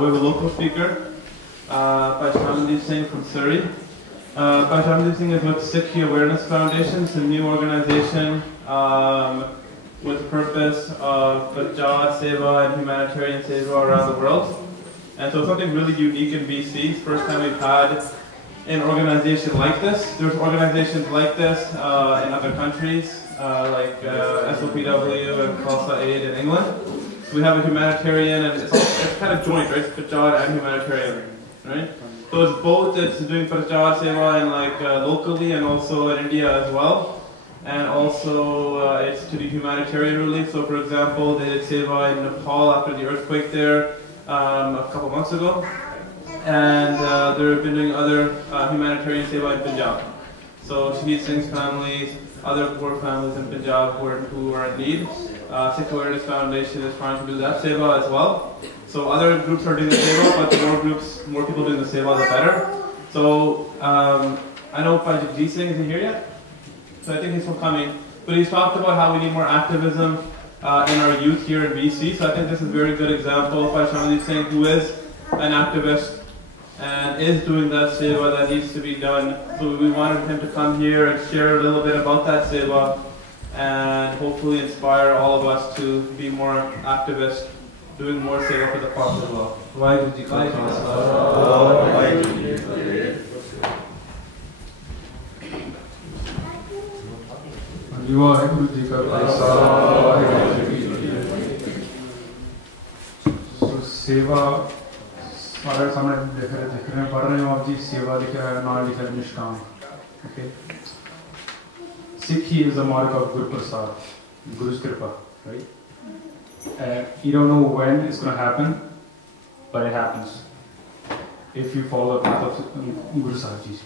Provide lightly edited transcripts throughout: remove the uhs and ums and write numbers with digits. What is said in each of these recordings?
We have a local speaker, Bhai Shamandeep Singh from Surrey. Bhai Shamandeep Singh is with Sikh Awareness Foundation. It's a new organization with the purpose of Bajaj Seva and humanitarian seva around the world. And so it's something really unique in BC. It's the first time we've had an organization like this. There's organizations like this in other countries, like SOPW and Khalsa Aid in England. So we have a humanitarian, and it's kind of joint, right? It's Bajaj and humanitarian, right? So it's both. It's doing Bajaj Seva and locally, and also in India as well. And also it's to do humanitarian relief. So for example, they did Seva in Nepal after the earthquake there a couple months ago. And they've been doing other humanitarian Seva in Punjab. So Shaheed Singh's families, other poor families in Punjab who are in need. Sikh Awareness Foundation is trying to do that Seva as well. So other groups are doing the Seva, but the more people doing the Seva, the better. So I know Bhai Jagjit Singh isn't here yet. So I think he's still coming. But he's talked about how we need more activism in our youth here in BC. So I think this is a very good example of Bhai Shamandeep Singh, who is an activist and is doing that seva that needs to be done. So we wanted him to come here and share a little bit about that seva and hopefully inspire all of us to be more activists, doing more seva for the cause as well. Vaheguru Ji Ka Khalsa. Vaheguru Ji Ka Khalsa. So seva हमारे सामने देख रहे हैं पढ़ रहे हो आप जी सेवा लिखा है नाम लिखा है निष्काम okay Sikhi is a mark of Guru Prasad, Guru's Kripa, right? You don't know when it's going to happen, but it happens if you follow the path of Guru Sahib Ji.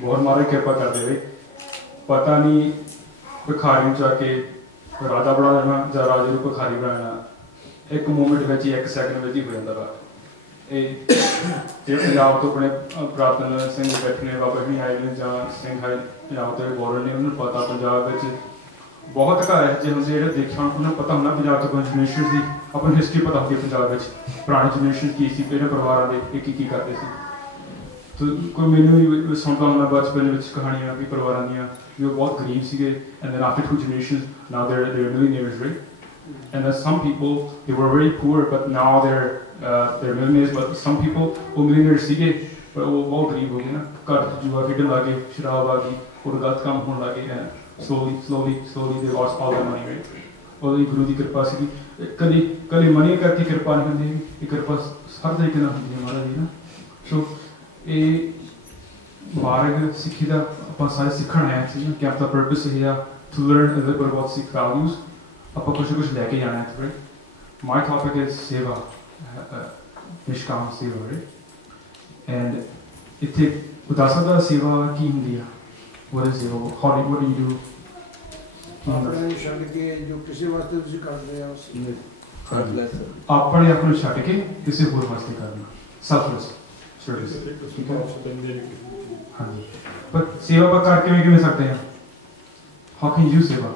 बहुत मारे कृपा कर दे पता नहीं भिखारी जाके राजा बना देना या राजे को भिखारी बनाना एक मोमेंट में ही एक सेकंड में ही हो जाता है पंजाब तो अपने प्रातन सिंह बैठे ने बाबा जी आए ने सिंह आए पंजाब तो बोल रहे उन्होंने पता पंजाब बहुत घर है जो हमसे देखा उन्हें पता होना पंजाब तो जनरेशन की अपनी हिस्ट्री पता होती है पंजाब पुरानी जनरेशन की सी पहले परिवार के की करते थे तो कोई मैनू सुनता हूँ बचपन में कहानियां भी परिवार दी भी वो बहुत गरीब थे and then after 2 generations now they're millionaires, right? And then some people they were very poor but now they're millionaires, but some people who millionaires थे but वो बहुत गरीब हो गए ना घर जुआ खेडन लगे शराब आ गई और गलत काम होने लगे slowly they lost all their money, right? और गुरु की कृपा सी कभी मनी करके कृपा नहीं होती ये कृपा हर तरीके नाल होती है महाराज जी ना सो ये मार्ग सिक्खी दा अपन सारे सीखण आए थे कि आपका पर्पस है to learn a little bit about Sikh values अपन कुछ लेके जाना है, right? My topic is seva, निष्काम सेवा, right? And इत्थे उदासा दा सेवा की हुंदी है? What is seva? What do you do? अपने छड़ के जो किसी वास्ते तुसी कर रहे हो Selfless. अपने आप को छड़ के किसी और वास्ते करना. Selfless service. हाँ जी. पर सेवा पर करके में किमें सकते हैं? How can you do seva?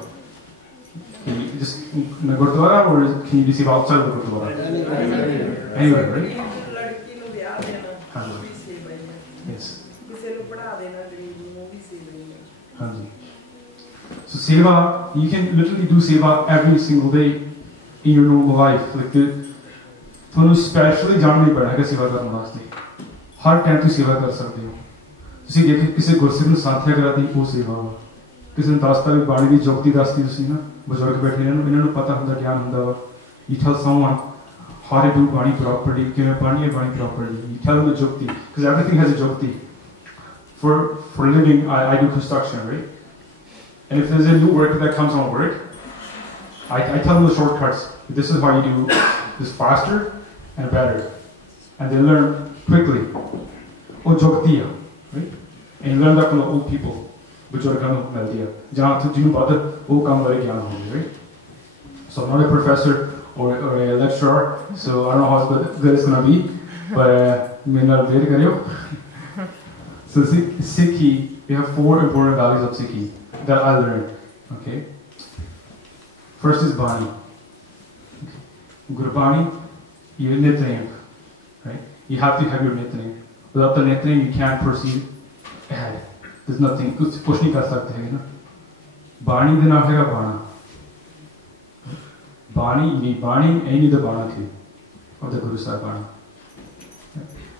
Can you just in the Gurdwara or can you do seva outside the Gurdwara? Anywhere, right? Yes. हाँ जी. So seva, you can literally do seva every single day in your normal life. Like ਤੁਹਾਨੂੰ specially ਜਾਣ ਨਹੀਂ ਪੈਣਾ ਕਿ ਸੇਵਾ ਕਰਨ ਵਾਸਤੇ ਹਰ time ਤੁਸੀਂ ਸੇਵਾ ਕਰ ਸਕਦੇ ਹੋ ਤੁਸੀਂ ਦੇਖੋ ਕਿਸੇ ਗੁਰਸਿੱਖ ਨੂੰ ਸਾਥਿਆ ਕਰਾਤੀ ਉਹ ਸੇਵਾ ਵਾ ਕਿਸੇ ਨੂੰ ਦੱਸਤਾ ਵੀ ਬਾਣੀ ਦੀ ਜੁਗਤੀ ਦੱਸਦੀ ਤੁਸੀਂ ਨਾ ਬਜ਼ੁਰਗ ਬੈਠੇ ਇਹਨਾਂ ਨੂੰ ਪਤਾ ਹੁੰਦਾ ਗਿਆਨ ਹੁੰਦਾ ਵਾ you tell someone how to do ਬਾਣੀ properly ਕਿਵੇਂ ਪੜ੍ਹਨੀ ਹੈ ਬਾਣੀ properly you tell them the jukti because everything has a jukti for living I do construction, right? And if there's a new worker that comes on work I tell them the shortcuts. This is how you do this faster and better, and they learn quickly. Oh, joktiya, right? And you learn that from the old people. Bujurgan meldiya. Jahan to jinu baat wo kam kare gyan hogi, right? So I'm not a professor or a lecturer, so I don't know how good it's gonna be, but main naal wait karyo. So Sikhi, we have 4 important values of Sikhi that I learned. Okay. First is Bani. Gurbani, your Nitrim, right? You have to have your Nitrim. Without the Nitrim, you can't proceed ahead. There's nothing, कुछ push नहीं कर सकते हैं ना. Bani de na है Bana. Bani, you need Bani, and you need the Bana too, of the Guru Sahib Bana.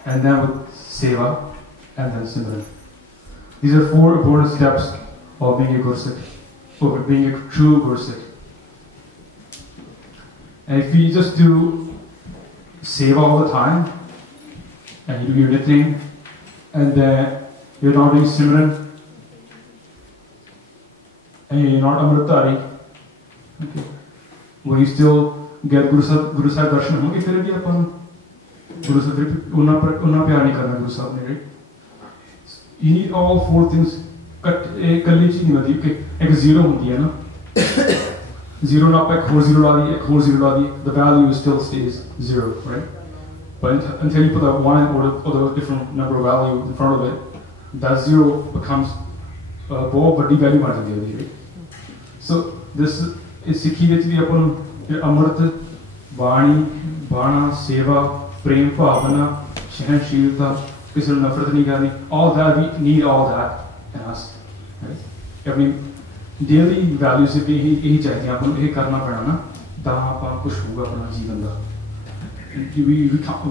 And then with Seva, and then Simran. These are 4 important steps of being a Guru Sikh, of being a true Guru Sikh. And if you just do Seva all the time, and you do your Nitrim, and then you're not doing Simran, and you're not Amritari, okay, will you still get Guru Sahib darshan hoge? फिर भी अपन Guru Sahib उन्ना प्यार नहीं करना Guru Sahib ने, right? You need all 4 things. कल्ली चीज नहीं होती कि एक 0 होती है ना, 0 ना पे एक और 0 ला दी, एक और 0 ला दी, the value still stays 0, right? But until you put that 1 or a different number of value in front of it, that 0 becomes बहुत बड़ी value बन जाती है, right? So this is सिक्खी ਵਿੱਚ भी अपन अमृत, बाणी, बाणा, सेवा, प्रेम भावना, सहनशीलता, किसी को नफरत नहीं करनी, all that we need all that in us, right? अपनी daily values से भी यही चाहिए अपन ये करना पड़ना ना, तहाँ अपन कुछ होगा अपना जीवन का.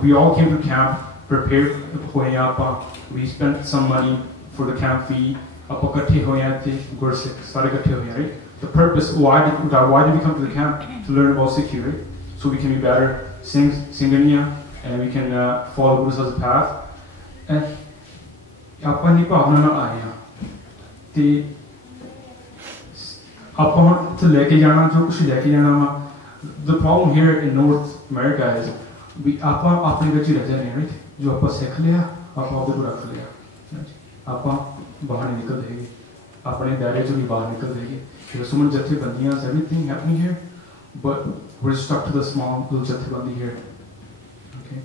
We all came to camp prepared हुए आप, we spent some money for the camp fee, आप इकट्ठे हुए थे, गुरसिख सारे इकट्ठे हुए, right? The purpose, why did we come to the camp? To learn about Sikhi, right? So we can be better Singhania, and we can follow Guru Sahib's path. And ਆਪਾਂ ਨਹੀਂ ਭਾਵਨਾ ਨਾਲ ਆਏ ਹਾਂ ਤੇ ਆਪਾਂ ਹੁਣ ਤੇ ਲੈ ਕੇ ਜਾਣਾ ਜੋ ਕੁਝ ਲੈ ਕੇ ਜਾਣਾ ਵਾ. The problem here in North America is we ਆਪਾਂ ਆਪਣੇ ਵਿੱਚ ਹੀ ਰਹਿ ਜਾਂਦੇ ਹਾਂ, right? ਜੋ ਆਪਾਂ ਸਿੱਖ ਲਿਆ ਆਪਾਂ ਉਹਦੇ ਕੋਲ ਰੱਖ ਲਿਆ, ਆਪਾਂ ਬਾਹਰ ਨਹੀਂ ਨਿਕਲਦੇ ਹੈਗੇ, ਆਪਣੇ ਦਾਇਰੇ ਚੋਂ ਨਹੀਂ ਬਾਹਰ ਨਿਕਲਦੇ ਹੈਗੇ. There's so many ਜਥੇਬੰਦੀਆਂ, everything happening here, but we're stuck to the small little ਜਥੇਬੰਦੀ here. Okay,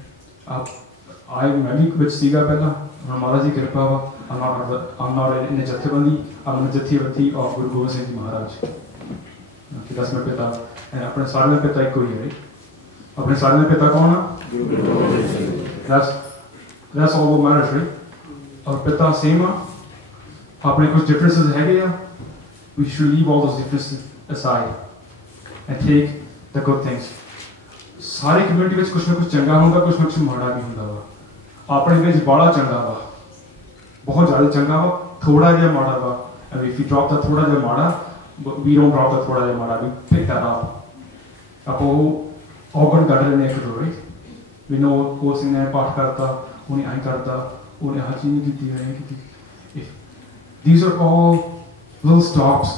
मैं भी कुछ सीखा पहला, महाराज जी कृपा वा, I'm not in a जथेबंदी, I'm in a जथेबंदी of Guru Gobind Singh Ji Maharaj. Okay, that's my पिता, and अपने सारे में पिता एक कोई है, right? अपने सारे में पिता कौन है? Guru Gobind Singh. That's all that matters, right? और पिता same है, अपने कुछ differences है क्या? We should leave all those differences aside and take the good things. सारी कम्युनिटी में कुछ ना कुछ चंगा होगा, कुछ ना कुछ माड़ा भी होगा वा. अपने में बड़ा चंगा वा, बहुत ज़्यादा चंगा वा, थोड़ा जिहा माड़ा वा. And if you drop that थोड़ा जिहा माड़ा, we don't drop that थोड़ा जिहा माड़ा, we pick that up. अब वो organ कट लेने एक तो, right? We know वो सिंह ने पाठ करता, उन्हें आई करता, उन्हें हर चीज़ नहीं की है, की. These are all little stops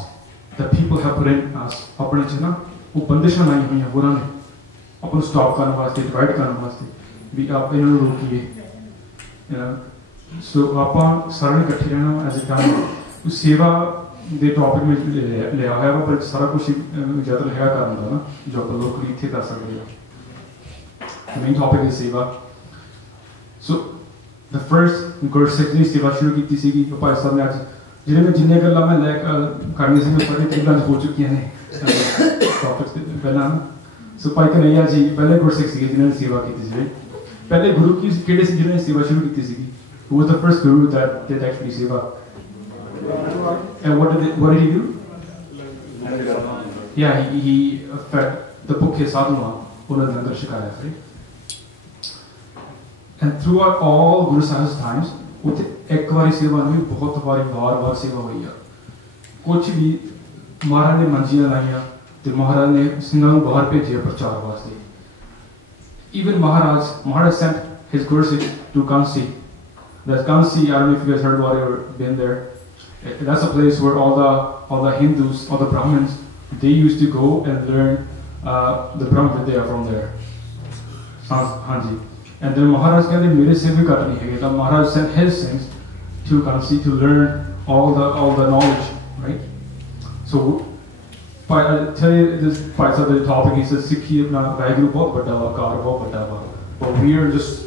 that people have put in us. अपने चना वो बंदिशां नहीं हुई हैं बुरा नहीं. अपन स्टॉप करने वास्ते, डिवाइड करने वास्ते भी आप इन्होंने रोकिए. सो आप सारे इकट्ठे रहना एज ए टाइम उस सेवा दे टॉपिक में ले आया है, पर सारा कुछ ज़्यादा है करना था ना जो आप लोग इतने कर सकते हैं. मेन टॉपिक है सेवा. सो द फर्स्ट गुरसिख ने सेवा शुरू की थी कि भाई साहब ने आज जिन्हें जिन्हें गल्ला मैं ले करने से पहले 3 गल हो चुकी हैं टॉपिक पहला. सो भाई कन्हैया जी पहले गुरसिख सी जिन्होंने सेवा की थी, पहले गुरु की किहड़े सी जिन्होंने सेवा शुरू की थी? Who was the first guru that did actually seva? And what did he do? Yeah, he fed the book है साधुआ उन्होंने लंगर शिकाया, right? And throughout all Guru Sahib's times, उसे एक बारी सेवा नहीं, बहुत बार सेवा हुई है. कुछ भी महाराज ने मंजियां लाइया, तो महाराज ने सिंघां नूं बाहर भेजिया प्रचार वास्ते. Even Maharaj sent his Guru to Kansi. That's Kansi, I don't know if you guys heard about it or been there. That's a place where all the Hindus, all the Brahmins, they used to go and learn the Brahma Vidya from there. Hanji. And then Maharaj said, "Mere se bhi kat nahi hai." Maharaj sent his Singhs to Kansi to learn all the knowledge, right? So, I'll tell you this part of the topic. He says, "Sikhi apna Vaheguru bahut bada wa, car बहुत बड़ा वा." But we are just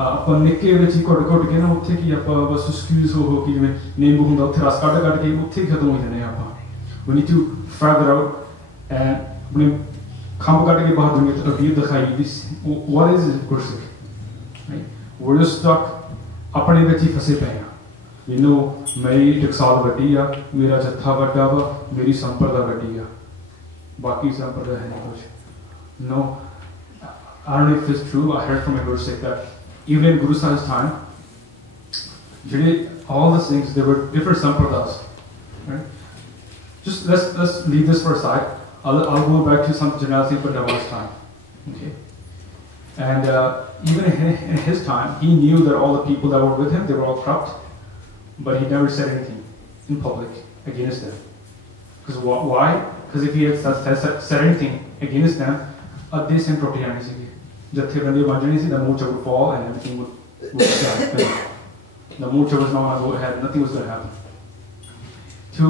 अपन निक्के ਵਿੱਚ ਹੀ ਘੁੱਟ ਕੇ ਨਾ ਉੱਥੇ ਕੀ ਆਪਾਂ ਬਸ excuse ਹੋ ਕਿ ਜਿਵੇਂ ਨਿੰਬੂ ਹੁੰਦਾ ਉੱਥੇ ਰਸ ਕੱਢ ਕੇ ਉੱਥੇ ਹੀ ਖਤਮ ਹੋ ਜਾਂਦੇ ਆਪਾਂ. We need to further out and अपने खंब कट के बाहर दुनिया तबीयत दिखाई this what is it Gursikh, right? We're just stuck अपने ਵਿੱਚ ਹੀ फसे पे हैं you know मेरी टकसाल वड्डी आ मेरा जत्था वड्डा वा मेरी संप्रदा वड्डी आ बाकी संप्रदा है नहीं कुछ no I don't know if it's true I heard from a Gursikh that even in Guru Sahib's time all the things there were different sampradas, right? Just let's leave this for a side. I'll go back to some Janasi Pandava's time. Okay? And even in his time, he knew that all the people that were with him, they were all corrupt, but he never said anything in public against them. Because why? Because if he had said anything against them, they sent Protiani. Jathebandi Banjani, the Murcha would fall and everything would start. The Murcha was not going to go ahead, nothing was going to happen. To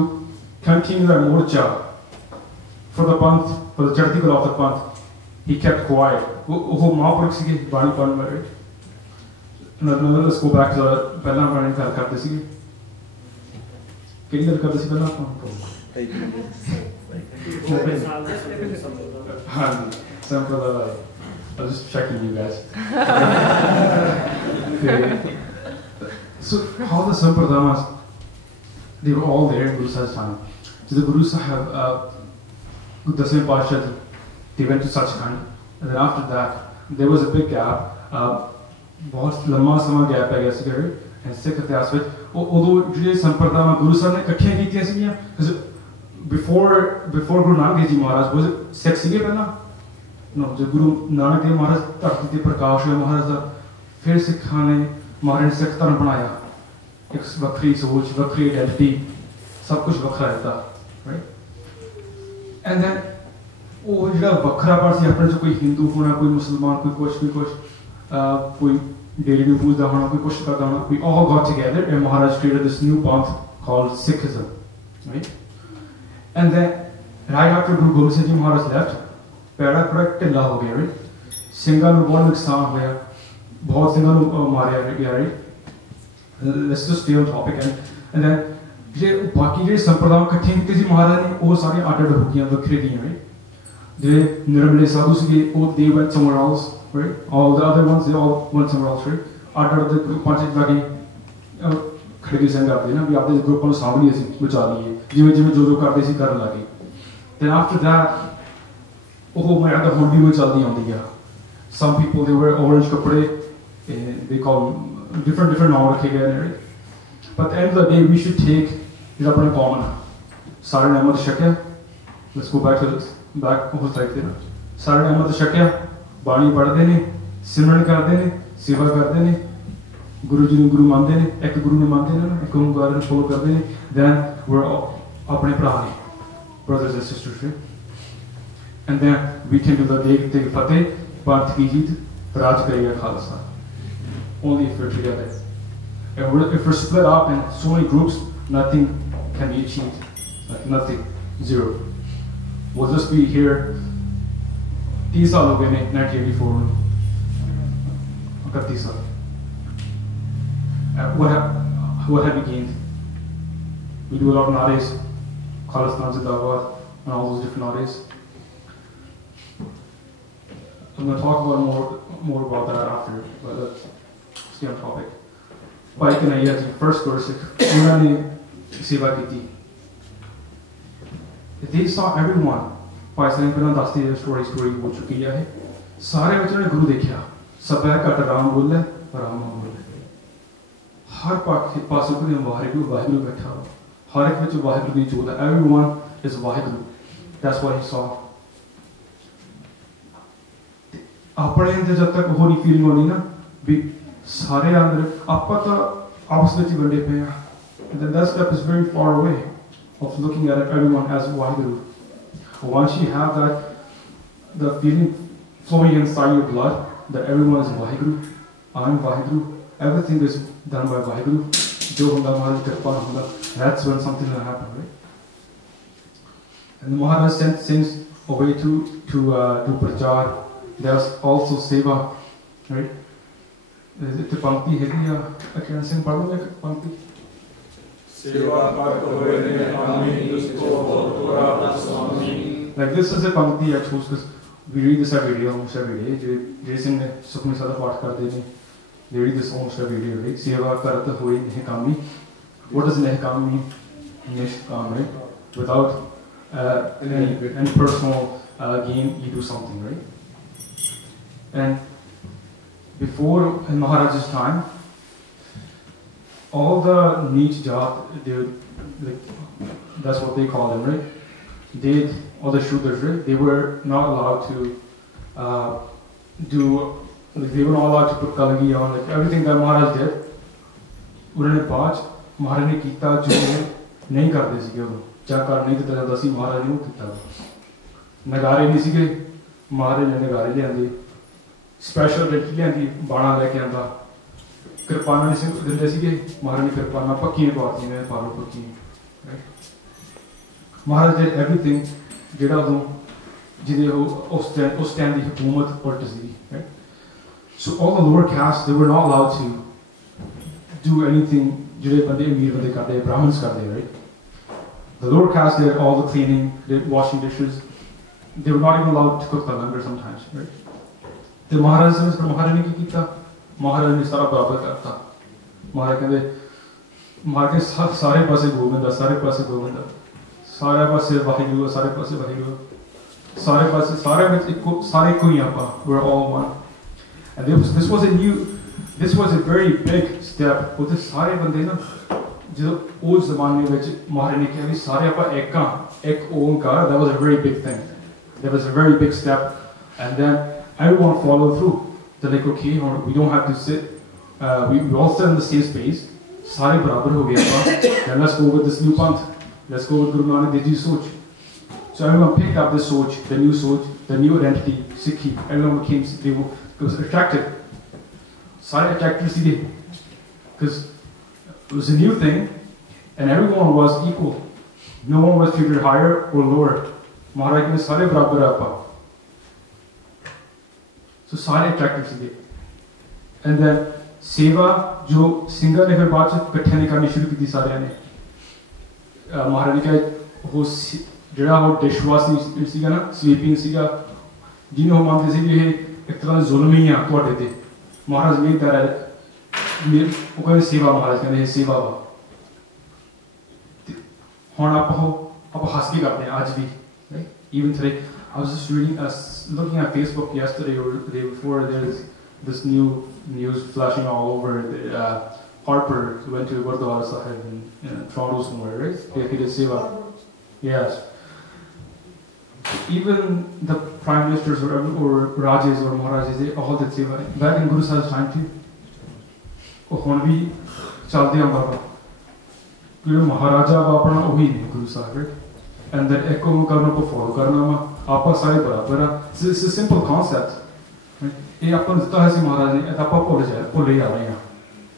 continue that Murcha, for the Panth, for the Chartikal of the Panth, he kept quiet. Let's go back to the Bella Bani Kalkatasi. Can you look at this Bella? I was just checking you guys. Okay. So, how the Sampradamas, they were all there in Guru Sahib's time. So, the Guru Sahib, the same Pasha, they went to Sachkhand, and then after that, there was a big gap. बहुत लंबा समय gap है गया and Sikh इतिहास में उदो जो संप्रदाय गुरु साहब ने इकट्ठियां कीतियां सीगियां because before Guru Nanak Dev Ji Maharaj was it Sikh सीगे पहला no जब Guru Nanak Dev Maharaj धरती ते प्रकाश हुआ महाराज दा फिर सिखां ने महाराज ने सिख धर्म बनाया एक वक्री सोच वक्री आइडेंटिटी सब कुछ वखरा रहता right and then वो जो वखरा पार्ट से अपने जो कोई हिंदू होना कोई मुसलमान कोई कुछ कोई daily news da hona koi kuch karta hona we all got together and Maharaj created this new path called Sikhism, right? And then right after Guru Gobind Singh Ji Maharaj left pehla thora ढिल्ला ho gaya, right? Singha nu bahut nuksan hoya bahut Singha nu marya gaya, right? Let's just stay on topic and then je baki je sampradaya ikkathe kite si Maharaj ne wo sare add ho gayan vakhre diyan, right? Je nirmale sadhu sige wo they went somewhere else, right? All the other ones, they all went somewhere else, right? After the group panchayat लगी खड़े संग करते ना भी आपने group को सामने ऐसी बचा लिए जिम्मे जिम्मे जो करते सी करने लगे then after that oh my god the whole भी चल दी आती है some people they wear orange कपड़े they call different नाम रखे गए हैं, right? But at the end of the day we should take जो अपने common सारे नाम तो शक्य let's go back to back हो सकते हैं सारे नाम तो शक्य बाणी पढ़ते ने सिमरन करते ने सेवा करते ने गुरु जी ने गुरु मानते ने एक गुरु ने मानते ने एक ओंकार ने फॉलो करते ने then we're all अपने भरा ने brothers and sisters, right? And then we can do the day fateh panth ki jeet raj karega khalsa only if we're together and if we're split up in so many groups nothing can be achieved, like nothing, zero. We'll just be here 30 साल हो गए ने 1984 में 31 साल what have we gained? We do a lot of nowadays Khalsa Zindabad and all those different nowadays. I'm going to talk about more about that after, but let's stay on topic. Bhai Kanhaiya ji first Gursikh उन्होंने सेवा की थी. They saw everyone Pakistan पे ना दास्ती story हो चुकी है सारे बच्चों ने गुरु देखा सब है कट राम बोले राम बोले हर पास को वाहिगुरु वाहिगुरु बैठा हो हर एक बच्चे वाहिगुरु की जोत है everyone is Waheguru that's what he saw अपने अंदर जब तक वो नहीं फीलिंग होनी ना भी सारे अंदर आपा तो आपस में ही बंदे पे हैं then that step is very far away of looking at everyone as Waheguru. Once you have that, the feeling flowing inside your blood that everyone is Vaheguru, I'm Vaheguru, everything is done by Vaheguru, Jo hunda Maharaj Kripa hunda, that's when something will happen, right? And Maharaj sent Singhs away to do prachar. There's also seva, right? Is it the Pankti Hedi ya? I can sing part of it, Pankti. Like this is a Pankti I chose because we read this every day, almost every day. ਜਿਹੜੇ ਸਿੰਘ ਨੇ ਸੁਖਮਨੀ ਸਾਹਿਬ ਦਾ ਪਾਠ ਕਰਦੇ ਨੇ, they read this almost every day, right? ਸੇਵਾ ਕਰਤ ਹੋਈ ਨਿਹਕਾਮੀ. What does nihkam mean? Nishkam, right? Without any personal gain, you do something, right? And before in Maharaj's time, all the neech jat, that's what they call them, right? All the Shudras, right? They were not allowed to they were not allowed to put kalangi on, like everything that Maharaj did. Urane paach Maharaj ne kita jo nahi karde sige udo, ja kar nahi dita janda si Maharaj ne kita. Nagare nahi sige, Maharaj ne nagare liande, special reti liandi, bana leke aanda. Kirpana nahi sige dinde sige, Maharaj ne kirpana pakkiyan paati ne paro pakkiyan, right? Maharaj did everything jehda udo jide us time di hukumat ulti si, right? So all the lower castes, they were not allowed to do anything. Brahmins karde, right? The lower caste did all the cleaning, did washing dishes. They were not even allowed to cook the langar sometimes, right? The Maharaj says, Maharaj ne ki kita? Maharaj ne sara barabar karta. Maharaj kehde sare paase govinda, sare paase govinda, sare paase vaheguru, sare paase vaheguru, sare paase sare vich ikko sare koi aapa, we're all one. And this was a very big step. With the sare bande na, jado us zamane vich Maharaj ne kiha vi sare aapa ek onkar, that was a very big thing. That was a very big step. And then everyone followed through. They're like, okay, we don't have to sit. We all sit in the same space. Sare barabar ho gaya aapa. Then let's go with this new panth. Let's go with Guru Nanak Dev Ji's soch. So everyone picked up this soch, the new identity, Sikhi. Everyone was attracted. Sare attracted si because it was a new thing, and everyone was equal. No one was treated higher or lower. Maharaj ne sare barabar aapa. So sare attracted si. And then seva jo Singha ne fir baad ch ikkathe ne karni shuru kiti sareya ne. Maharaj ne kaha wo jehda wo dishwashing siga na, sweeping siga, jine ho mante si ye ek tarah zulm hi a ਤੁਹਾਡੇ ਤੇ. Maharaj made that ਉਹ ਕਹਿੰਦੇ ਸੇਵਾ, ਮਹਾਰਾਜ ਕਹਿੰਦੇ ਇਹ ਸੇਵਾ ਵਾ. ਹੁਣ ਆਪਾਂ ਹੱਸ ਕੇ ਕਰਦੇ ਹਾਂ ਅੱਜ ਵੀ, right? Even today, I was just looking at Facebook yesterday or the day before. There's this new news flashing all over. Harper went to Gurdwara Sahib in Toronto somewhere, right? He did seva. Yes. Even the prime ministers or rajas or maharajas, they all did seva. Back in Guru Sahib's time too. ਹੁਣ ਵੀ ਚੱਲਦੇ ਆਉਂਦਾ ਵਾ ਕਿ ਮਹਾਰਾਜਾ ਵਾ ਆਪਣਾ ਉਹੀ ਨੇ Guru Sahib, and then ਇੱਕ ਨੂੰ ਕਰਨਾ ਆਪਾਂ ਫੋਲੋ ਕਰਨਾ ਵਾ, ਆਪਾਂ ਸਾਰੇ ਬਰਾਬਰ ਆ. It's a simple concept. ਇਹ ਆਪਾਂ ਨੂੰ ਦਿੱਤਾ ਹੋਇਆ ਸੀ ਮਹਾਰਾਜ ਨੇ, ਇਹ ਤਾਂ ਆਪਾਂ ਭੁੱਲੇ ਜਾ ਰਹੇ ਹਾਂ.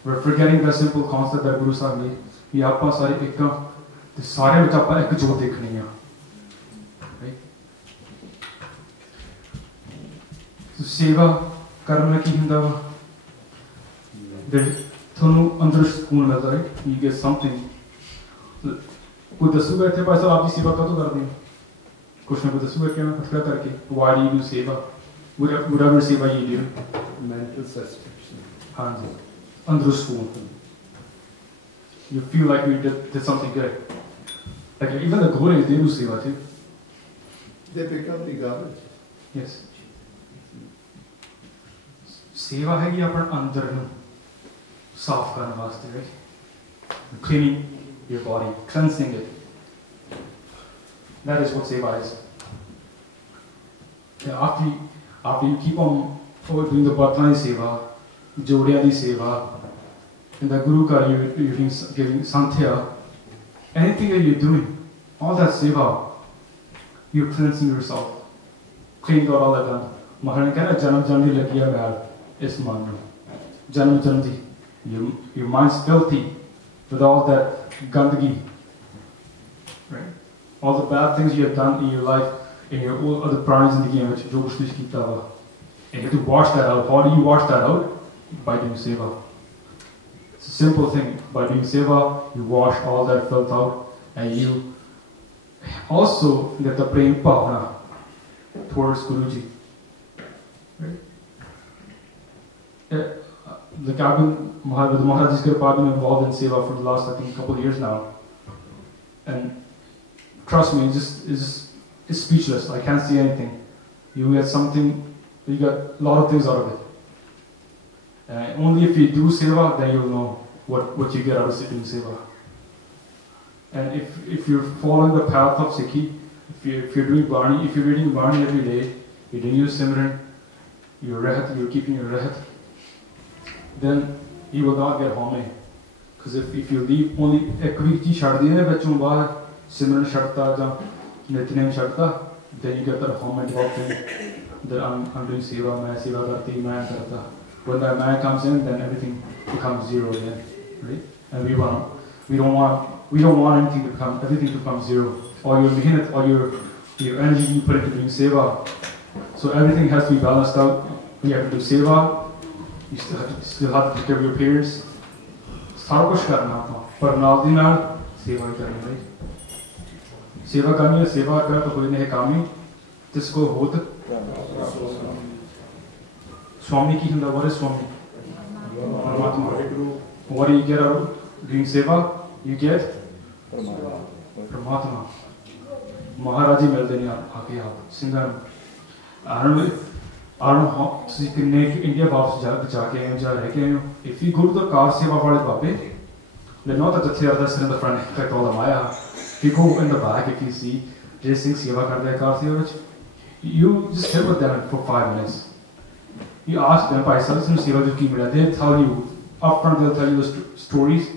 we're forgetting that simple concept that Guru Sahib ਨੇ ਵੀ ਆਪਾਂ ਸਾਰੇ ਇੱਕ ਆ ਤੇ ਸਾਰਿਆਂ ਵਿੱਚ ਆਪਾਂ ਇੱਕ ਜੋਤ ਦੇਖਣੀ ਆ. ਸੇਵਾ ਕਰਨ ਨਾਲ ਕੀ ਹੁੰਦਾ ਵਾ, ਤੁਹਾਨੂੰ ਅੰਦਰ ਸਕੂਨ ਮਿਲਦਾ ਹੈ. You get something. ਕੋਈ ਦੱਸੂਗਾ ਇੱਥੇ ਭਾਈ ਸਾਹਿਬ ਆਪ ਦੀ ਸੇਵਾ ਕਦੋਂ ਕਰਦੇ ਹੋ? ਕੁਛ ਨਾ ਕੋਈ ਦੱਸੂਗਾ ਕਿਵੇਂ ਫਤਕਾ ਕਰਕੇ. ਵਾਈ ਡੂ ਯੂ ਡੂ ਸੇਵਾ? whatever ਸੇਵਾ ਯੂ ਡੂ. Mental satisfaction. ਹਾਂਜੀ, ਅੰਦਰ ਸਕੂਨ. You feel like you did something good. Like even the Guru, they do seva too. They become the gods. Yes. सेवा है कि अपन अंदर ਨੂੰ ਸਾਫ਼ ਕਰਨ ਵਾਸਤੇ, right? Cleaning your body, cleansing it. That is what seva is. Yeah, after you keep on doing the Bhattan seva, Jodiya di seva, and the Guru ka you're giving Santhya, anything that you're doing, all that seva, you're cleansing yourself, cleaning out all that done. Maharaj ne कहना जन्म जन्म di lagiya मैल इस मन में, जन्म जन्म दी. Your mind's filthy with all that gandagi, right? All the bad things you have done in your life, in your other pranis in the game, which jo kuch kita wa, and you have to wash that out. How do you wash that out? By doing seva. It's a simple thing. By doing seva, you wash all that filth out, and you also get the prem bhavana towards Guruji. right? Like I've been, with the Maharaj's group, I've been involved in Seva for the last, I think, couple of years now. And trust me, it's speechless. I can't see anything. You get something, you get a lot of things out of it. Only if you do Seva, then you'll know what you get out of doing Seva. And if you're following the path of Sikhi, if you're doing Bani, if you're reading Bani every day, you're doing your Simran, you're keeping your Rehat, then you will not get home. Because if you leave only ek week ji chhad diye bachon bahar Simran chhadta ja Nitnem chhadta, then you get that home and option that I'm doing Seva, main Seva karti, main karta. When that man comes in, then everything becomes zero again, right? And we don't want everything to become zero. All your mehnat, all your energy you put into doing Seva. So everything has to be balanced out. You have to do Seva. You still have to take care of your parents. सारा कुछ करना था, पर नाल दी नाल सेवा ही करनी है। सेवा करनी है, सेवा कर तो कोई नहीं कामी, जिसको होत स्वामी की हिंदा what is Swami? What do you get out of doing seva? You get Paramatma. Maharaji मिलते नहीं आके आप singer I don't know how to connect India वापस जाके आए जा रह के आए हो. If you go to the car seva वाले बाबे, they know that the theatre in the front effect all the Maya. If you go in the back, if you see Jay Singh seva कर रहे car seva, you just sit with them for 5 minutes. You ask them, Bhai Sahib se seva jo ki mila, they'll tell you upfront. They'll tell you the stories.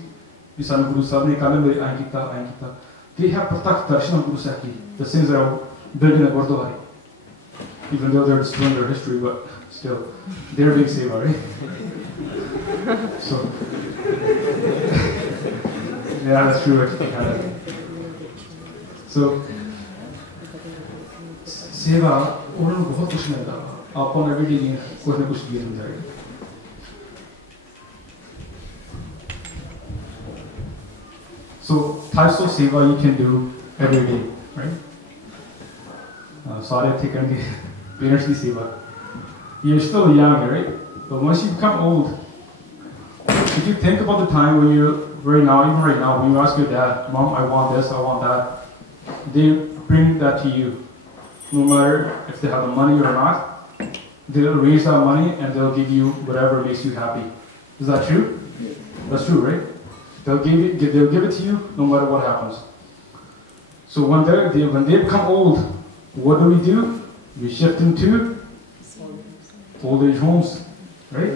You san Guru Sahib ne kala mere aye kita. They have pratak darshan of Guru Sahib ki. The Singhs are building a Gurdwara. Even though they're destroying their history, but still, they're being seva, right? So, yeah, that's true. Actually. So, seva, उन्होंने बहुत कुछ मिला. आपको every day कुछ न कुछ दिया मिल जाएगा. So, types of seva you can do every day, right? Sorry, I think parents की सेवा. You're still young, right? But once you become old, if you think about the time when you're even right now, when you ask your dad, Mom, I want this, I want that, they bring that to you. No matter if they have the money or not, they'll raise that money and they'll give you whatever makes you happy. Is that true? That's true, right? They'll give it to you no matter what happens. So when they become old, what do? We shift them to old age homes, right?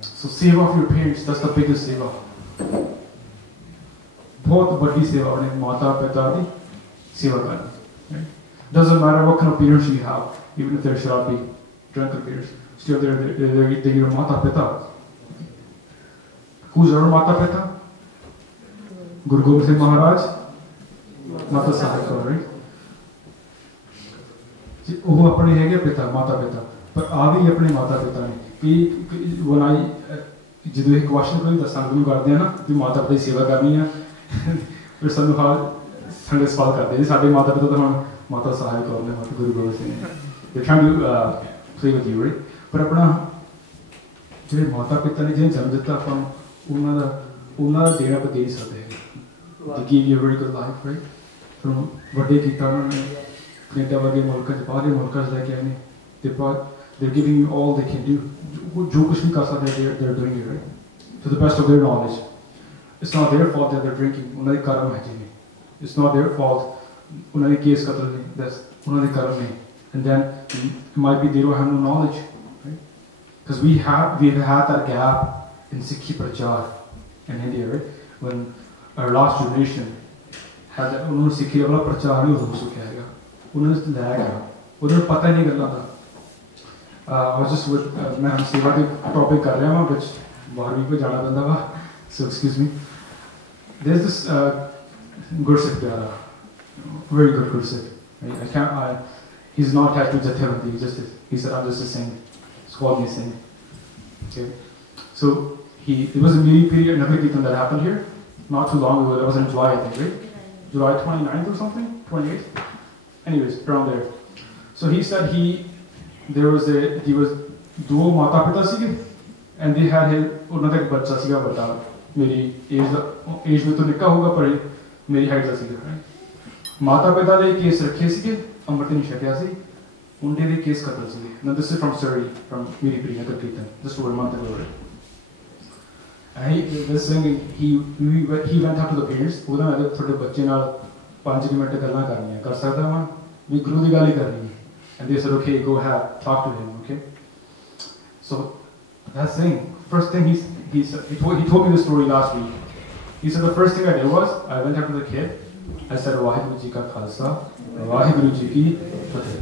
So seva of your parents, that's the biggest seva. बहुत बड़ी सेवा अपने माता पिता की सेवा करना. Right? Doesn't matter what kind of parents you have, even if they're sharabi, drunken parents, still they're your mata pita. Who's our mata pita? Guru Gobind Singh Maharaj, Mata Sahib, right? वो अपने है क्या पिता माता पिता पर आ भी अपने माता पिता ने कि बनाई जो एक क्वेश्चन कोई दस संगुरु करते हैं ना कि माता पिता की सेवा करनी है फिर सानू हाल संग सवाल करते हैं साडे माता पिता तो हम माता सहाय कौर ने माता गुरु गोबिंद सिंह ने they trying to play with you, right? पर अपना जो माता पिता ने जिन्हें जन्म दिता अपन उन्हां दा देना पर दे नहीं सकते. They give you a very good life, right? फिर बड़े किता उन्होंने Canada वगैरह मुल्क बाहरी मुल्क लेके आने. They're giving you all they can do. जो कुछ भी कर सकते they're doing it, right? To the best of their knowledge. It's not their fault that they're drinking. उन्होंने कर्म है जिन्हें. It's not their fault. उन्होंने केस कतल नहीं. That's उन्होंने कर्म नहीं. And then it might be they don't have no knowledge, right? Because we've had that gap in Sikhi Prachar in India, right? When our last generation had that उन्होंने Sikhi वाला प्रचार नहीं हो सकेगा. उन्होंने लाया गया. उन्हें पता नहीं करना था. I was just with मैं हम सेवा के टॉपिक कर रहे हैं वहाँ कुछ बाहर भी जाना बंदा था. So excuse me. There's this Gursikh pyara, very good Gursikh. Right? He's not attached to Jathabandi. He said I'm just a Singh. It's called me Singh. Okay. So there was a meeting period, another kirtan that happened here not too long ago. That was in July, I think, right? July 29th or something, 28th. Anyways, around there. So he said he there was ਦੋ ਮਾਤਾ ਪਿਤਾ ਸੀਗੇ and they had ਉਹਨਾਂ ਦਾ ਇੱਕ ਬੱਚਾ ਸੀਗਾ ਵੱਡਾ ਮੇਰੀ ਏਜ ਵਿੱਚ ਤੋਂ ਨਿੱਕਾ ਹੋਊਗਾ ਪਰ ਮੇਰੀ ਹਾਈਟ ਦਾ ਸੀਗਾ ਮਾਤਾ ਪਿਤਾ ਦੇ ਕੇਸ ਰੱਖੇ ਸੀਗੇ ਅੰਮ੍ਰਿਤ ਨਹੀਂ ਛਕਿਆ ਸੀ ਮੁੰਡੇ ਦੇ ਕੇਸ ਕਤਲ ਸੀਗੇ now this is from Surrey from ਮੇਰੀ Priya ਕਰਕੀਰਤਨ just over a month ago and this thing he went up to the parents ਉਹਦਾ ਮੈਂ ਤੁਹਾਡੇ ਬੱਚੇ ਨਾਲ 5 ਮਿੰਟ ਗੱਲਾਂ ਕਰਨੀਆਂ ਕਰ ਸਕਦਾ ਵਾਂ ਵੀ ਗੁਰੂ ਦੀ ਗੱਲ ਹੀ ਕਰਨੀ and they said okay go ahead talk to him okay so that thing first thing he told me the story last week he said the first thing I did was I went up to the kid I said Waheguru Ji Ka Khalsa Waheguru Ji Ki Fateh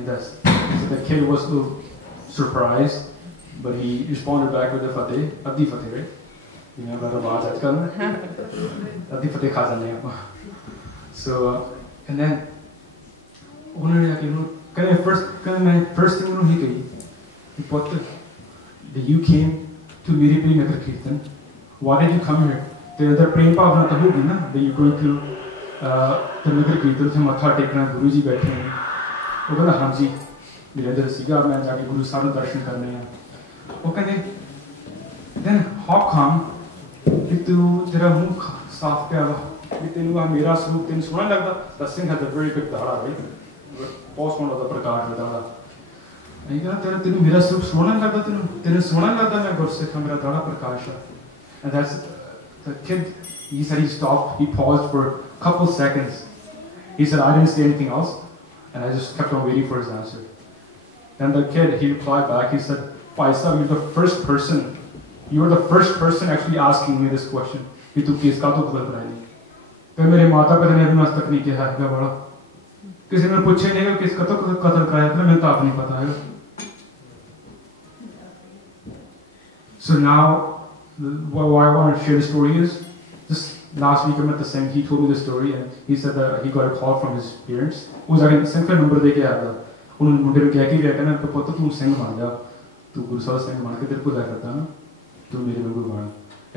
and so the kid was a little surprised but he responded back with the Fateh Addi Fateh right you know about the baat ajkal Addi Fateh kha jane aap so and then उन्होंने आके कहने first thing उन्होंने ही कही पुत्र that you came to मेरी प्रिय नगर कीर्तन why did you come here तेरे अंदर प्रेम भावना तो होगी ना that you going to the नगर कीर्तन से मत्था टेकना गुरु जी बैठे हैं वो कहना हाँ जी मेरे अंदर सीगा मैं जाके गुरु साहब ने दर्शन करने हैं वो कहने then how come कि तू तेरा मुंह साफ क्या हुआ कि तेनू मेरा स्वरूप तेन सोहना लगता the Singh had a very big दाढ़ा right post one of the प्रकाश में दाढ़ा नहीं कहना तेरा तेनू मेरा स्वरूप सोहना लगता तेरे सोहना लगता मैं गुरसिख मेरा दाढ़ा प्रकाश है and that's the kid he said he stopped he paused for a couple seconds he said I didn't say anything else and I just kept on waiting for his answer then the kid he replied back he said Bhai Sahib you're the first person actually asking me this question कि तू case का तो कतल कराएगी तो मेरे माता पिता ने अभी आज तक नहीं किया है बड़ा किसी ने पूछे नहीं कि किसका तो कतल कराया था मैं तो आप नहीं पता है so now why I want to share the story is just last week I met the Singh he told me the story and he said that he got a call from his parents वो जाके Singh का number दे के आया था उन्होंने मुंडे को क्या कि रहता ना तो पता तू Singh बन जा तू गुरु साहब Singh बन के तेरे को जाया करता ना तू मेरे में गुरु बन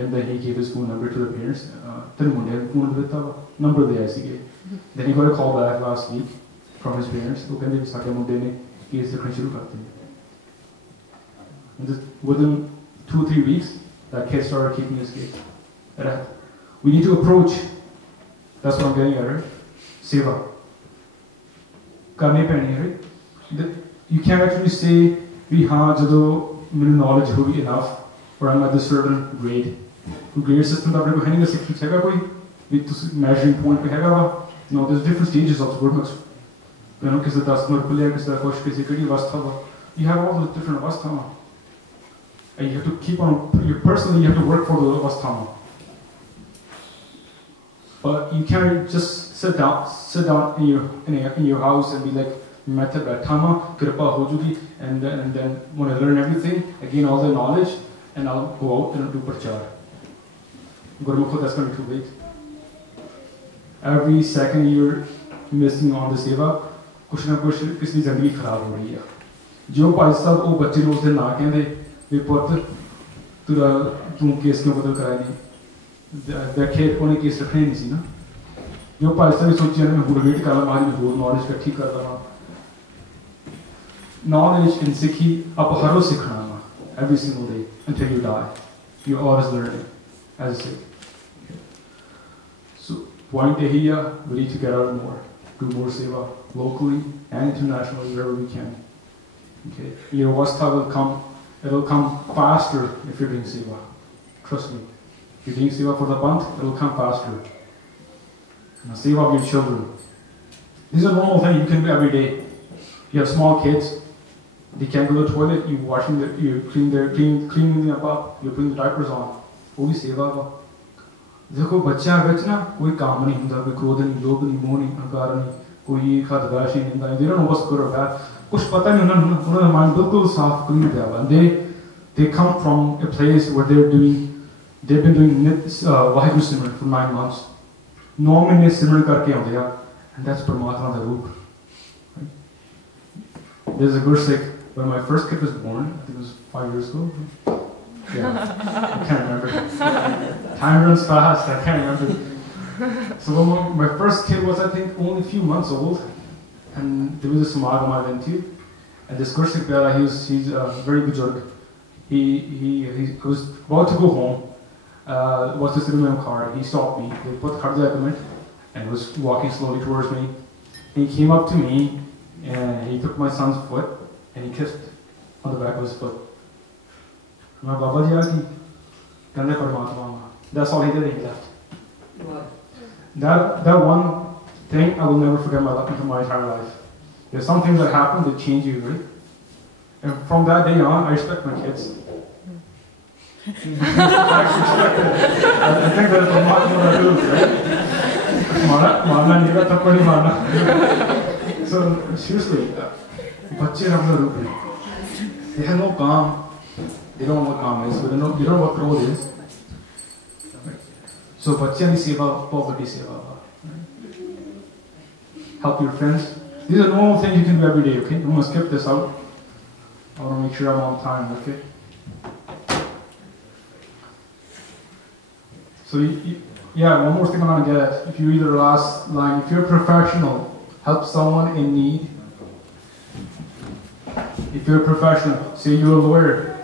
and then he gave his phone number to the parents तेरे मुंडे phone देता नंबर दे ऐसी के then he got a call back last week from his parents वो कहते साके मुंडे ने केस लिखना शुरू कर दिया and just within 2-3 weeks that kid started keeping his case we need to approach that's what I'm getting at right seva करनी पैनी है right you can't actually say भी हाँ जदों मेरी knowledge होगी enough or I'm at a certain grade grade system that अपने को है नहीं सिक्स हैगा कोई भी तो measuring point पे हैगा वा no there's different stages of Gurmukhs you know किसी 10 नंबर पे लिया किसी 10 किसी कड़ी अवस्था वा you have all those different अवस्था वा and you have to keep on you personally you have to work for the अवस्था वा but you can't just sit down in your house and be like मैं तो बैठा हूँ कृपा हो चुकी and then when I learn everything again all the knowledge and I'll go out and do prachar Gurmukh that's going to be too big every second you're missing on the seva कुछ ना कुछ किसी ज़िंदगी खराब हो रही है जो भाई साहब वो बच्चे ने उस दिन ना कहते वे पुत तू केस क्यों बदल कराएगी देखे उन्हें केस रखने नहीं सी ना जो भाई साहब सोची मैं होर वेट कर रहा मैं होर नॉलेज इकट्ठी कर रहा knowledge in Sikhi अपहरो सीखना every single day until you die you're always learning as a Sikh so point here we need to get out more do more seva locally and internationally wherever we can okay your avastha it'll come faster if you're doing seva trust me if you're doing seva for the month it'll come faster now seva of your children these are normal things you can do every day you have small kids they can't go to the toilet you cleaning them up you putting the diapers on वो भी सेवा वा देखो बच्चा बच ना कोई काम नहीं होता कोई क्रोध नहीं लोभ नहीं मोह नहीं अहंकार नहीं कोई खदगाश नहीं होता they don't know what's good or bad कुछ पता नहीं उन्होंने mind बिल्कुल साफ clean किया हुआ they come from a place where they've been doing Waheguru Simran for 9 months 9 महीने सिमरन करके आते हैं and that's परमात्मा का रूप there's a Gursikh when my first kid was born I think it was 5 years ago yeah I can't remember time runs fast I can't remember so when my first kid was I think only a few months old and there was a samagam I went to And this Gursikh Bela, he's a very bujurg. He was about to go home. Was to sit in my car. He stopped me. He put the equipment and was walking slowly towards me. He came up to me and he took my son's foot and he kissed on the back of his foot. My Baba ji aaki, kande Paramatma. That's all he did. He left. That one thing I will never forget my entire life. There's some things that happen that change you, right? And from that day on, I respect my kids. I think that is a lot more I do, right? So seriously, bache ramla roop. They have no calm. They don't know what calm is. They don't know what growth is. So bache ni seva, poverty seva. Help your friends. These are normal things you can do every day. Okay, I'm gonna skip this out. I want to make sure I'm on time. Okay. So, yeah, one more thing I want to get at. If you read the last line, if you're a professional, help someone in need. If you're a professional, say you're a lawyer,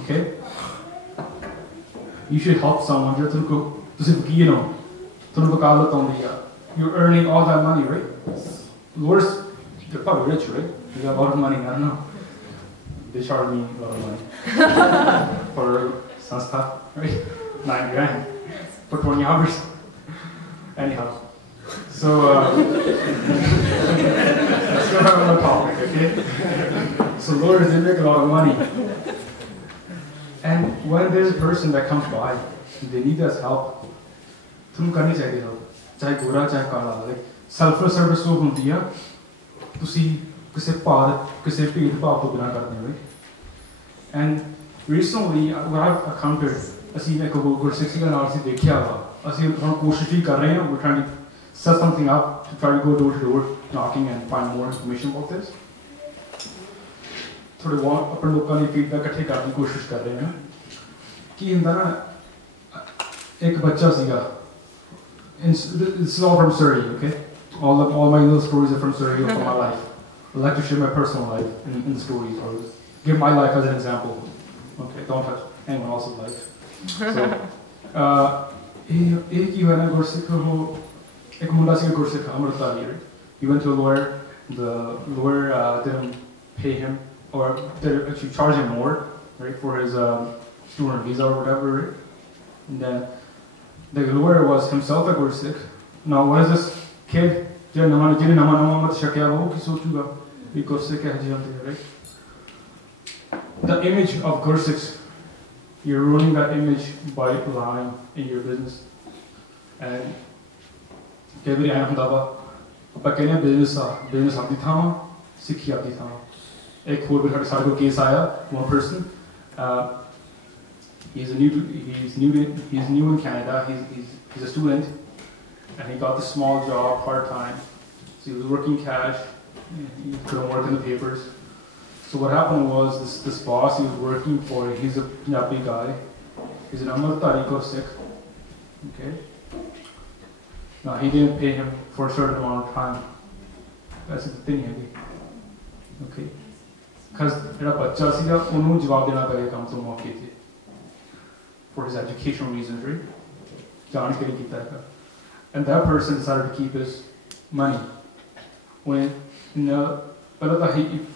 okay? You should help someone. You're earning all that money, right? Lawyers, they're probably rich, right? You got a lot of money, I don't know. They charge me a lot of money for some stuff, right? 9 grand. For 20 hours. Anyhow. So, let's go have another topic, okay? So lawyers, they make a lot of money. And when there's a person that comes by, they need us help. तुम करनी चाहिए help. चाहे गोरा चाहे काला. Like selfless service वो होती है. तुसी किसे पार किसे भेद भाव तो बिना करते हो. And recently, what I've encountered. ਅਸੀਂ ਇੱਕ ਗੁਰਸਿੱਖੀ ਦੇ ਨਾਲ ਅਸੀਂ ਦੇਖਿਆ ਵਾ ਅਸੀਂ ਹੁਣ ਕੋਸ਼ਿਸ਼ ਹੀ ਕਰ ਰਹੇ ਹਾਂ we're trying to set something up to try to go door to door knocking and find more information about this ਥੋੜੇ ਬਹੁਤ ਆਪਣੇ ਲੋਕਾਂ ਦੀ ਫੀਡਬੈਕ ਇਕੱਠੇ ਕਰਨ ਦੀ ਕੋਸ਼ਿਸ਼ ਕਰ ਰਹੇ ਹਾਂ ਕੀ ਹੁੰਦਾ ਨਾ ਇੱਕ ਬੱਚਾ ਸੀਗਾ this is all from Surrey, okay? All my little stories are from Surrey or from my life. I like to share my personal life in the stories or give my life as an example. Okay, don't touch anyone else's life. So, एक ही वाला गुरसिख हो एक मुंडा सी Gursikh Amritdhari, right? He went to a lawyer. The lawyer didn't pay him, or did actually charge him more, right, for his student visa or whatever, right? And then the lawyer was himself a gursik. Now, what is this kid? The image of gursiks. You're ruining that image by lying in your business. And every I am daba. Apakene business abdi thama, sikhi abdi thama. Ek ਹੋਰ ਵੀ ਸਾਡੇ ਸਾਡੇ ਕੋਲ case ਆਇਆ. One person, he's new in Canada. He's a student, and he got this small job part time. So he was working cash. He couldn't work in the papers. So what happened was this boss he was working for, he's a Punjabi guy. He's an Amritdhari Gursikh. Okay. Now he didn't pay him for a certain amount of time. That's the thing, okay. Because ਜਿਹੜਾ ਬੱਚਾ ਸੀਗਾ ਉਹਨੂੰ ਜਵਾਬ ਦੇਣਾ ਪਏਗਾ ਕੰਮ ਤੋਂ ਮੌਕੇ ਤੇ for his educational reasons, right? ਜਾਣ ਕੇ ਕੀਤਾ ਹੈਗਾ. And that person decided to keep his money. When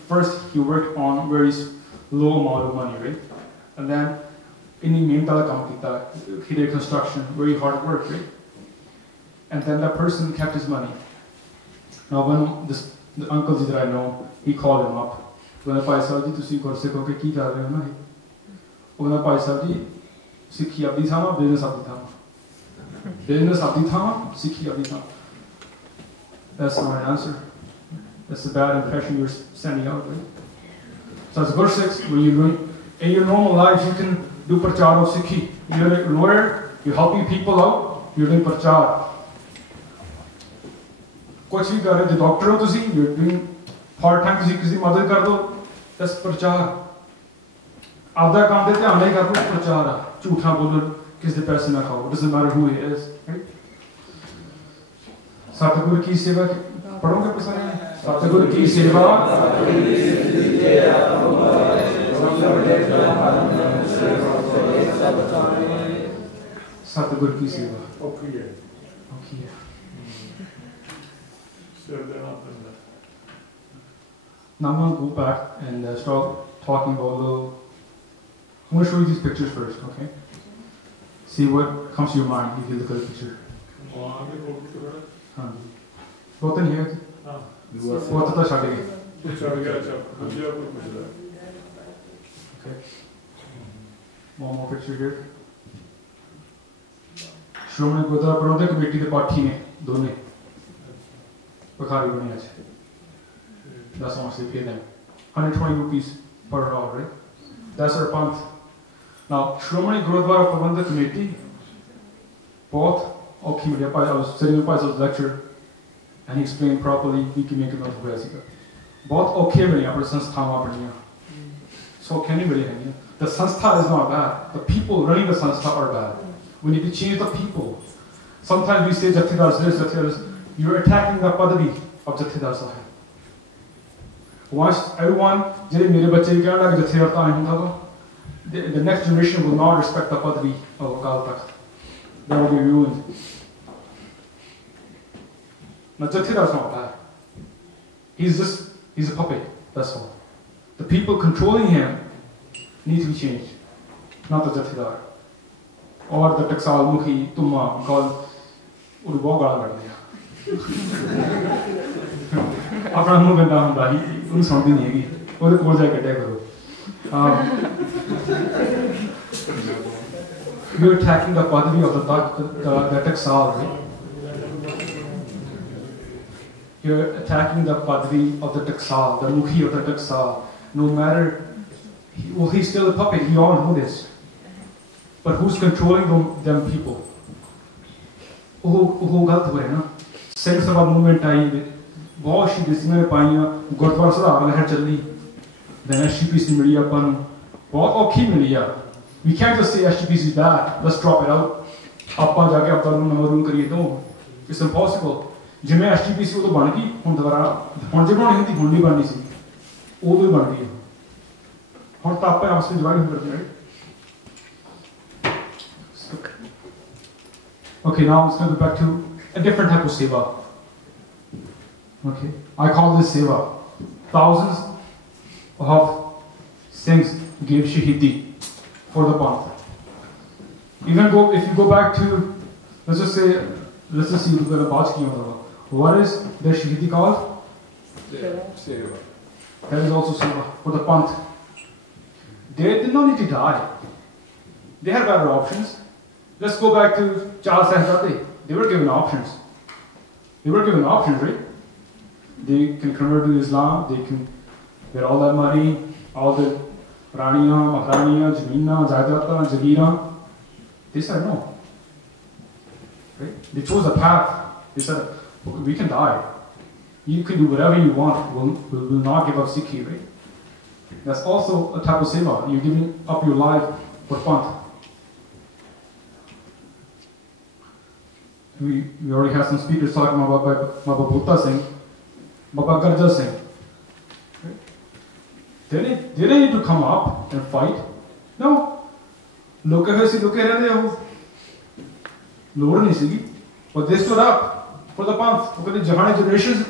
first he worked on very low amount of money, right? And then in the meantime, he did construction, very hard work, right? And then that person kept his money. Now when the uncle that I know, he called him up. When the Bhai Sahib ji, tusi gursik ho ke ki kar rahe ho na? When the Bhai Sahib ji, sikhi abdi thama, business abdi thama. Business abdi thama, sikhi abdi thama. That's not an answer. That's the bad impression you're sending out, right? So as Gursikhs, when you're doing in your normal life, you can do prachar of Sikhi. You're a lawyer, you're helping people out, you're doing prachar. Kuch bhi kar rahe, doctor ho tusi, you're doing part time tusi kisi madad kar do, that's prachar. Aapda kaam de dhyan nahi kar do, prachar hai. Jhootha bolo, kisi de paise na khao. It doesn't matter who he is, right? Satguru ki seva padhoge pasal सतगुर की सेवा सतगुर की सेवा okay है Now I'm going to go back and start talking about a little. I'm going to show you these pictures first, okay? See what comes to your mind if you look at the picture. Both in here. Both of the shot again. Okay. One more picture here. श्रोमणी गुरुद्वारा प्रबंधक committee के पाठी ने दोनों भिखारी बने आज. That's how much they pay them. 120 rupees per hour, right? That's our month. Now, Shromani Gurudwara Prabandhak Committee, both, okay, I was sitting in Bhai's lecture, and he explained properly, we can make it not basic. Both okay, but Sanstha. So, can you really hang? The Sanstha is not bad. The people running the Sanstha are bad. We need to change the people. Sometimes we say, Jathidar this, Jathidar this. You're attacking the Padavi of Jathidar Sahib. Once everyone, the next generation will not respect the Padri of Akal Takht. They will be ruined. Now Jathidar is not bad. He's a puppet, that's all. The people controlling him need to be changed, not the Jathidar. Or the Taksal Mukhi, Tumma, called Urboga. अपना मुंह गंदा होता ही उन्हें सुनती नहीं है कि वो तो कोल जाए कटे करो. You're attacking the Padri of the Taksal, right? You're attacking the Padri of the Taksal, the Mukhi of the Taksal. No matter, well, he's still a puppet. We all know this. But who's controlling them people? वो गलत हो रहा है ना. Singh Sabha movement आई, बहुत सी decision पाइयां, gurdwara सुधार लहर चली, then SGPC मिली अपन, बहुत औखी मिली यार. We can't just say SGPC is bad, let's drop it out. अपन जाके अब तक नमरूल करिए तो, it's impossible. जिम्मे SGPC वो तो बन गई, हम दोबारा हम जब बनानी थी हुंडी बननी सी, वो भी बन गई. हम तो आपे आपस में जुगाड़ नहीं करते हैं. Okay, now let's go back to a different type of seva. Okay, I call this seva. Thousands of Singhs gave shahidi for the Panth. If you go back to, let's just see what is their shahidi called? Seva. That is also seva for the Panth. They did not need to die. They had better options. Let's go back to Charles Sahzade. They were given options. Right? They can convert to Islam, they can get all that money, all the Raniya, Maharaniya, Jamina, Zaidata, Jagira. They said no. Right? They chose a path. They said, we can die. You can do whatever you want. We will not give up Sikhi, right? That's also a type of seva. You're giving up your life for Panth. We already have some speakers talking about Baba Bhutta Singh, Baba Garja Singh. Right? They didn't need to come up and fight. No. Look at but they stood up for the Panth. Jahani generations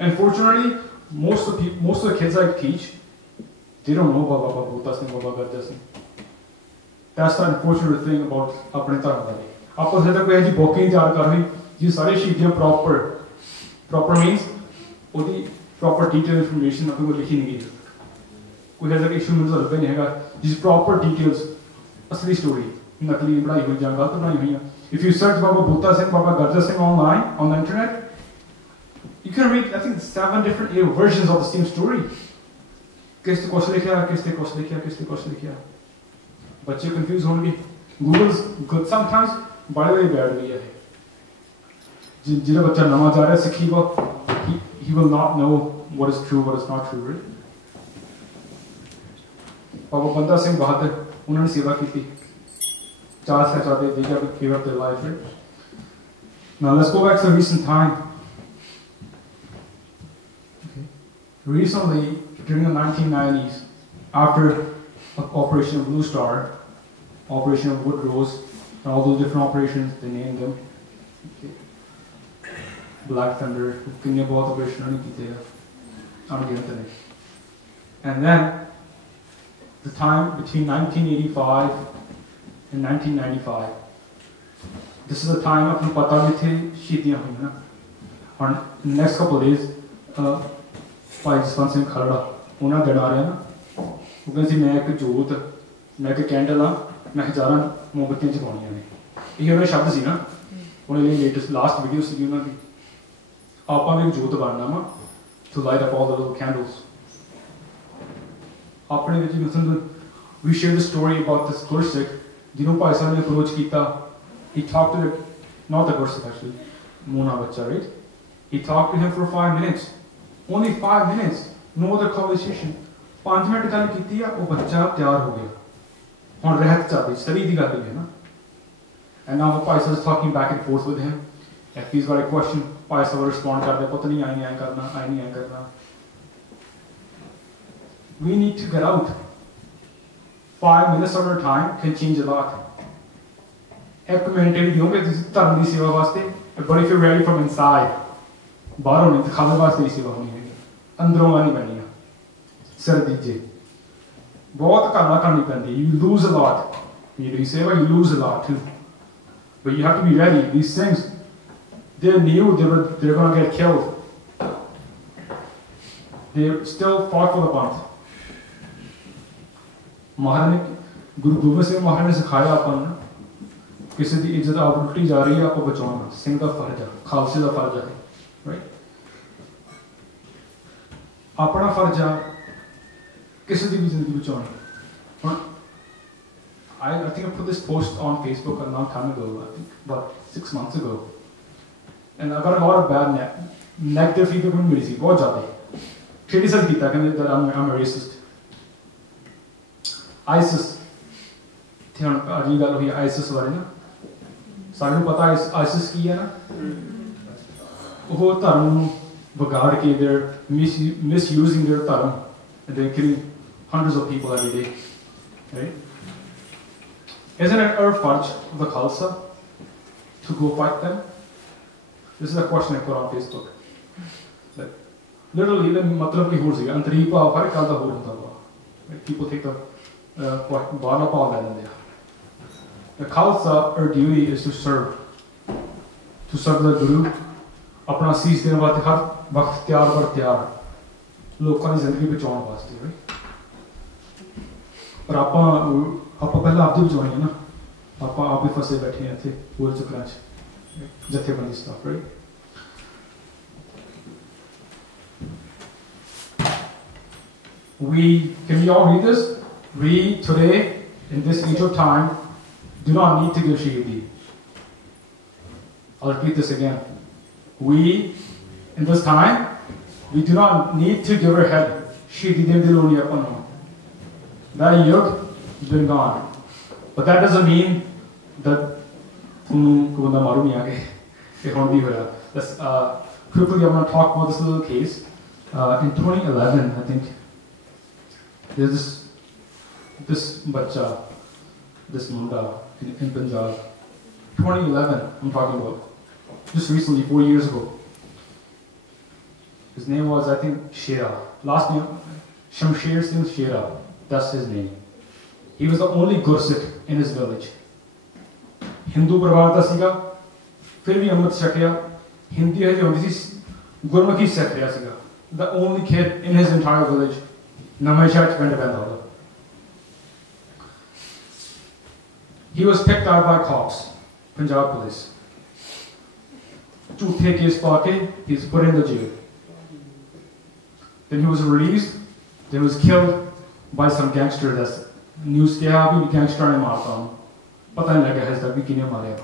Unfortunately, most of the kids I teach, they don't know about Baba Bhutta Singh, Baba Garja Singh. That's the unfortunate thing about apne dharma. आपको से तक ऐसी booking तैयार कर रही ये सारे शीटें proper means ओदी प्रॉपर डिटेल इंफॉर्मेशन आपको लिखी नहीं गई कोई ऐसा इशू नहीं होता नहीं हैगा जिस प्रॉपर डिटेल्स असली स्टोरी नकली बनाई हुई या गलत बनाई हुई है. If you search Baba Bhutta Singh, Baba Garja Singh online on the internet, you can read I think 7 different versions of the same story. किसने कुछ लिखा बच्चे कंफ्यूज होंगे. Google's good sometimes, by the way bad भी है. जिला बच्चा नवा जा रहा है सिखी वो he will not know what is true, what is not true, right? Baba Banda Singh Bahadur उन्होंने सेवा की थी. 4 साल they gave up their life, right? Now let's go back to a recent time. Recently, during the 1990s, after Operation Blue Star, Operation Wood Rose, and all those different operations, they named them. Black Thunder, and then the time between 1985 and 1995. This is the time of the next couple of days, Bhai Singh Khalsa, ਉਹਨਾਂ ਦਿਨ ਆ ਰਿਹਾ ਨਾ, ਉਹ ਕਹਿੰਦੇ ਸੀ ਮੈਂ ਇੱਕ ਜੋਤ, ਮੈਂ ਇੱਕ ਕੈਂਡਲ ਆ, ਮੈਂ ਹਜ਼ਾਰਾਂ ਮੋਮਬੱਤੀਆਂ ਜਗਾਉਣੀਆਂ ਨੇ। ਇਹ ਉਹਨਾਂ ਸ਼ਬਦ ਸੀ ਨਾ, ਉਹਨਾਂ ਲਈ ਲੇਟੈਸਟ ਲਾਸਟ ਵੀਡੀਓ ਸੀਗੀ ਉਹਨਾਂ ਦੀ। ਆਪਾਂ ਵੀ ਇੱਕ ਜੋਤ ਬਣਨਾ ਵਾ, to light up all the little candles. ਆਪਣੇ ਵਿੱਚ ਮਤਲਬ we share the story about this Gursikh ਜਿਹਨੂੰ ਭਾਈ ਸਾਹਿਬ ਨੇ approach ਕੀਤਾ. He talked to the, not the Gursikh actually, Mona Bacha, right? He talked to him for 5 minutes. Only 5 minutes. No other conversation. 5 minute ਗੱਲ ਕੀਤੀ ਆ, ਉਹ ਬੱਚਾ ਤਿਆਰ ਹੋ ਗਿਆ। ਹੁਣ ਰਹਿਤ ਚੱਲਦੀ, ਸਰੀ ਦੀ ਗੱਲ ਹੈ ਨਾ। And now Bhai is talking back and forth with him. If he's got a question, Bhai will respond ਕਰਦੇ ਪੁੱਤ ਨਹੀਂ ਆਈ ਨਹੀਂ ਕਰਨਾ, ਆਈ ਨਹੀਂ ਕਰਨਾ। We need to get out. 5 minutes of our time can change a lot. ਇੱਕ minute ਵੀ ਦਿਓਗੇ ਤੁਸੀਂ ਧਰਮ ਦੀ ਸੇਵਾ ਵਾਸਤੇ, but if you're ready from inside, ਬਾਹਰੋਂ ਨਹੀਂ ਦਿਖਾਵੇ ਵਾਸਤੇ ਦੀ ਸੇਵਾ ਹੋਣੀ ਹੈਗੀ, ਅੰਦਰੋਂ ਨਹੀਂ ਬਣਨੀ ਆ। ਸਿਰ ਦੀਜੇ ਬਹੁਤ ਕਰਨੀ ਪੈਂਦੀ। You lose a lot. You seva, you lose a lot too. But you have to be ready. These things, they knew they're going to get killed. They still fought for the Panth. Maharani, Guru Gobind Singh Maharani ne sikhaya ਆਪਾਂ ਨੂੰ ਕਿਸੇ ਦੀ ਇੱਜ਼ਤ ਆਪ ਲੁੱਟੀ ਜਾ ਰਹੀ ਹੈ, ਆਪਾਂ ਬਚਾਉਣਾ ਸਿੰਘ ਦਾ ਫਰਜ਼ ਹੈ, ਖਾਲਸੇ ਦਾ ਫਰਜ਼ ਹੈ, ਰਾਈਟ? ਆਪਣਾ ਫਰਜ਼ ਆ ਕਿਸੇ ਦੀ ਵੀ ਜ਼ਿੰਦਗੀ ਬਚਾਉਣੀ। ਹੁਣ I think I put this post on Facebook a long time ago, I think about 6 months ago, and I got a lot of bad negative feedback from me, बहुत ज़्यादा criticize किया कि I'm a racist. ISIS थे हम अगली गल हुई ISIS बारे ना, सारे पता है ISIS की है ना, वो धर्म बगाड़ के they're misusing their धर्म and they're killing hundreds of people every day, right? Isn't it our farj of the Khalsa to go fight them? This is a question I put on Facebook. Like, literally, the matlab ki hor siga, antari bhav har kal da hor hunda hua. People take the bala bhav le lende. The Khalsa, our duty is to serve the Guru. Apna sees dene vaste har waqt tiyar bar tiyar. Lokan di zindagi bachaun vaste, right? Par ਆਪਾਂ ਪਹਿਲਾਂ ਆਪਦੀ ਬਚਾਉਣੀ ਹੈ ਨਾ, ਆਪਾਂ ਆਪ ਹੀ ਫਸੇ ਬੈਠੇ ਹਾਂ ਇੱਥੇ ਪੂਰੇ ਚੱਕਰਾਂ 'ਚ ਜਥੇਬੰਦੀ staff, right? Can we all read this? We today, in this age of time, do not need to give shahidi. I'll repeat this again. We, in this time, we do not need to give our head shahidi de diloni apano. That yug has been gone. But that doesn't mean that let's quickly, I want to talk about this little case. In 2011, I think, there's this bacha, this munda in Punjab. 2011, I'm talking about. Just recently, 4 years ago. His name was, I think, Shera. Last name, Shamsher Singh Shera. That's his name. He was the only Gursikh in his village. Hindu parivar da siga, fir bhi amrit chakya, Hindi hai hondi si, Gurmukhi sikh reha siga. The only kid in his entire village, Namaishar ch pind paida hoga. He was picked out by cops, Punjab police. Jhoothe case pa ke, he's put in the jail. Then he was released. Then he was killed by some gangster. That's news ke abhi gangster ne marta hu, pata nahi laga hai tak bhi kine mare.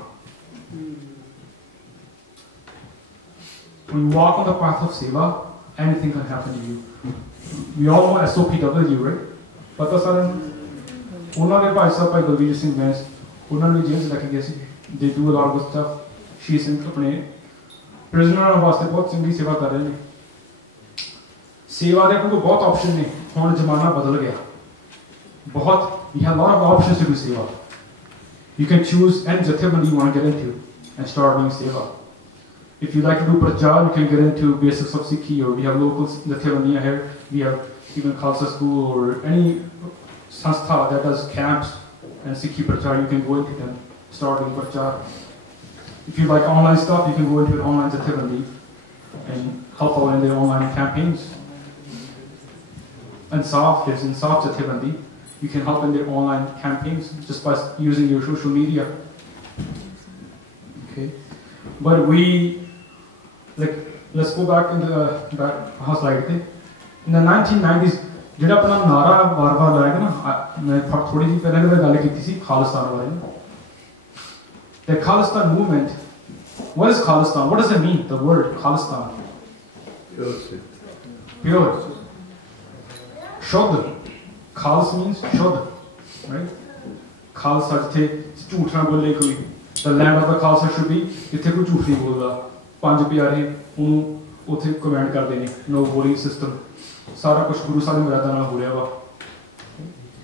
When you walk on the path of seva, anything can happen to you. We all know SOPW, right? Pata saran ਉਹਨਾਂ ਦੇ ਭਾਈ ਸਾਹਿਬ ਭਾਈ ਦਲਵੀਰ ਸਿੰਘ ਬੈਂਸ, ਉਹਨਾਂ ਨੂੰ ਜੇਲ੍ਹ 'ਚ ਲੈ ਕੇ ਗਏ ਸੀ। They do a lot of good stuff. Shri Singh ਆਪਣੇ ਪ੍ਰਿਜ਼ਨਰਾਂ ਵਾਸਤੇ ਬਹੁਤ ਚੰਗੀ ਸੇਵਾ ਕਰ ਰਹੇ ਨੇ। सेवा के आपको बहुत ऑप्शन ने हुण जमाना बदल गया बहुत we have a lot of options to do seva. You can choose any jathebandi you want to get into and start doing seva. If you like to do prachar, you can get into basics of Sikhi, or we have local jathebandi here. We have even Khalsa school or any sanstha that does camps and Sikhi prachar, you can go into them, start doing prachar. If you like online stuff, you can go into an online jathebandi and help out in their online campaigns. And Insaf, there's Insaf jathebandi. You can help in their online campaigns just by using your social media. Okay, but let's go back into the slide. In the 1990s, जिहड़ा अपना नारा बार-बार लाया ना, मैं थोड़ी सी पहले भी गल की थी खालिस्तान बारे में. The Khalistan movement. What is Khalistan? What does it mean? The word Khalistan. Pure. Shuddha. Khals means Shuddha, right? Khalsa jithe jhoot na bole koi. The land of the Khalsa should be jithe koi jhoot nahi bolda. Panj pyare ਉਹਨੂੰ ਉੱਥੇ commend ਕਰਦੇ ਨੇ no bullying system. ਸਾਰਾ ਕੁਝ ਗੁਰੂ ਸਾਹਿਬ ਦੀ ਮਰਿਆਦਾ ਨਾਲ ਹੋ ਰਿਹਾ ਵਾ.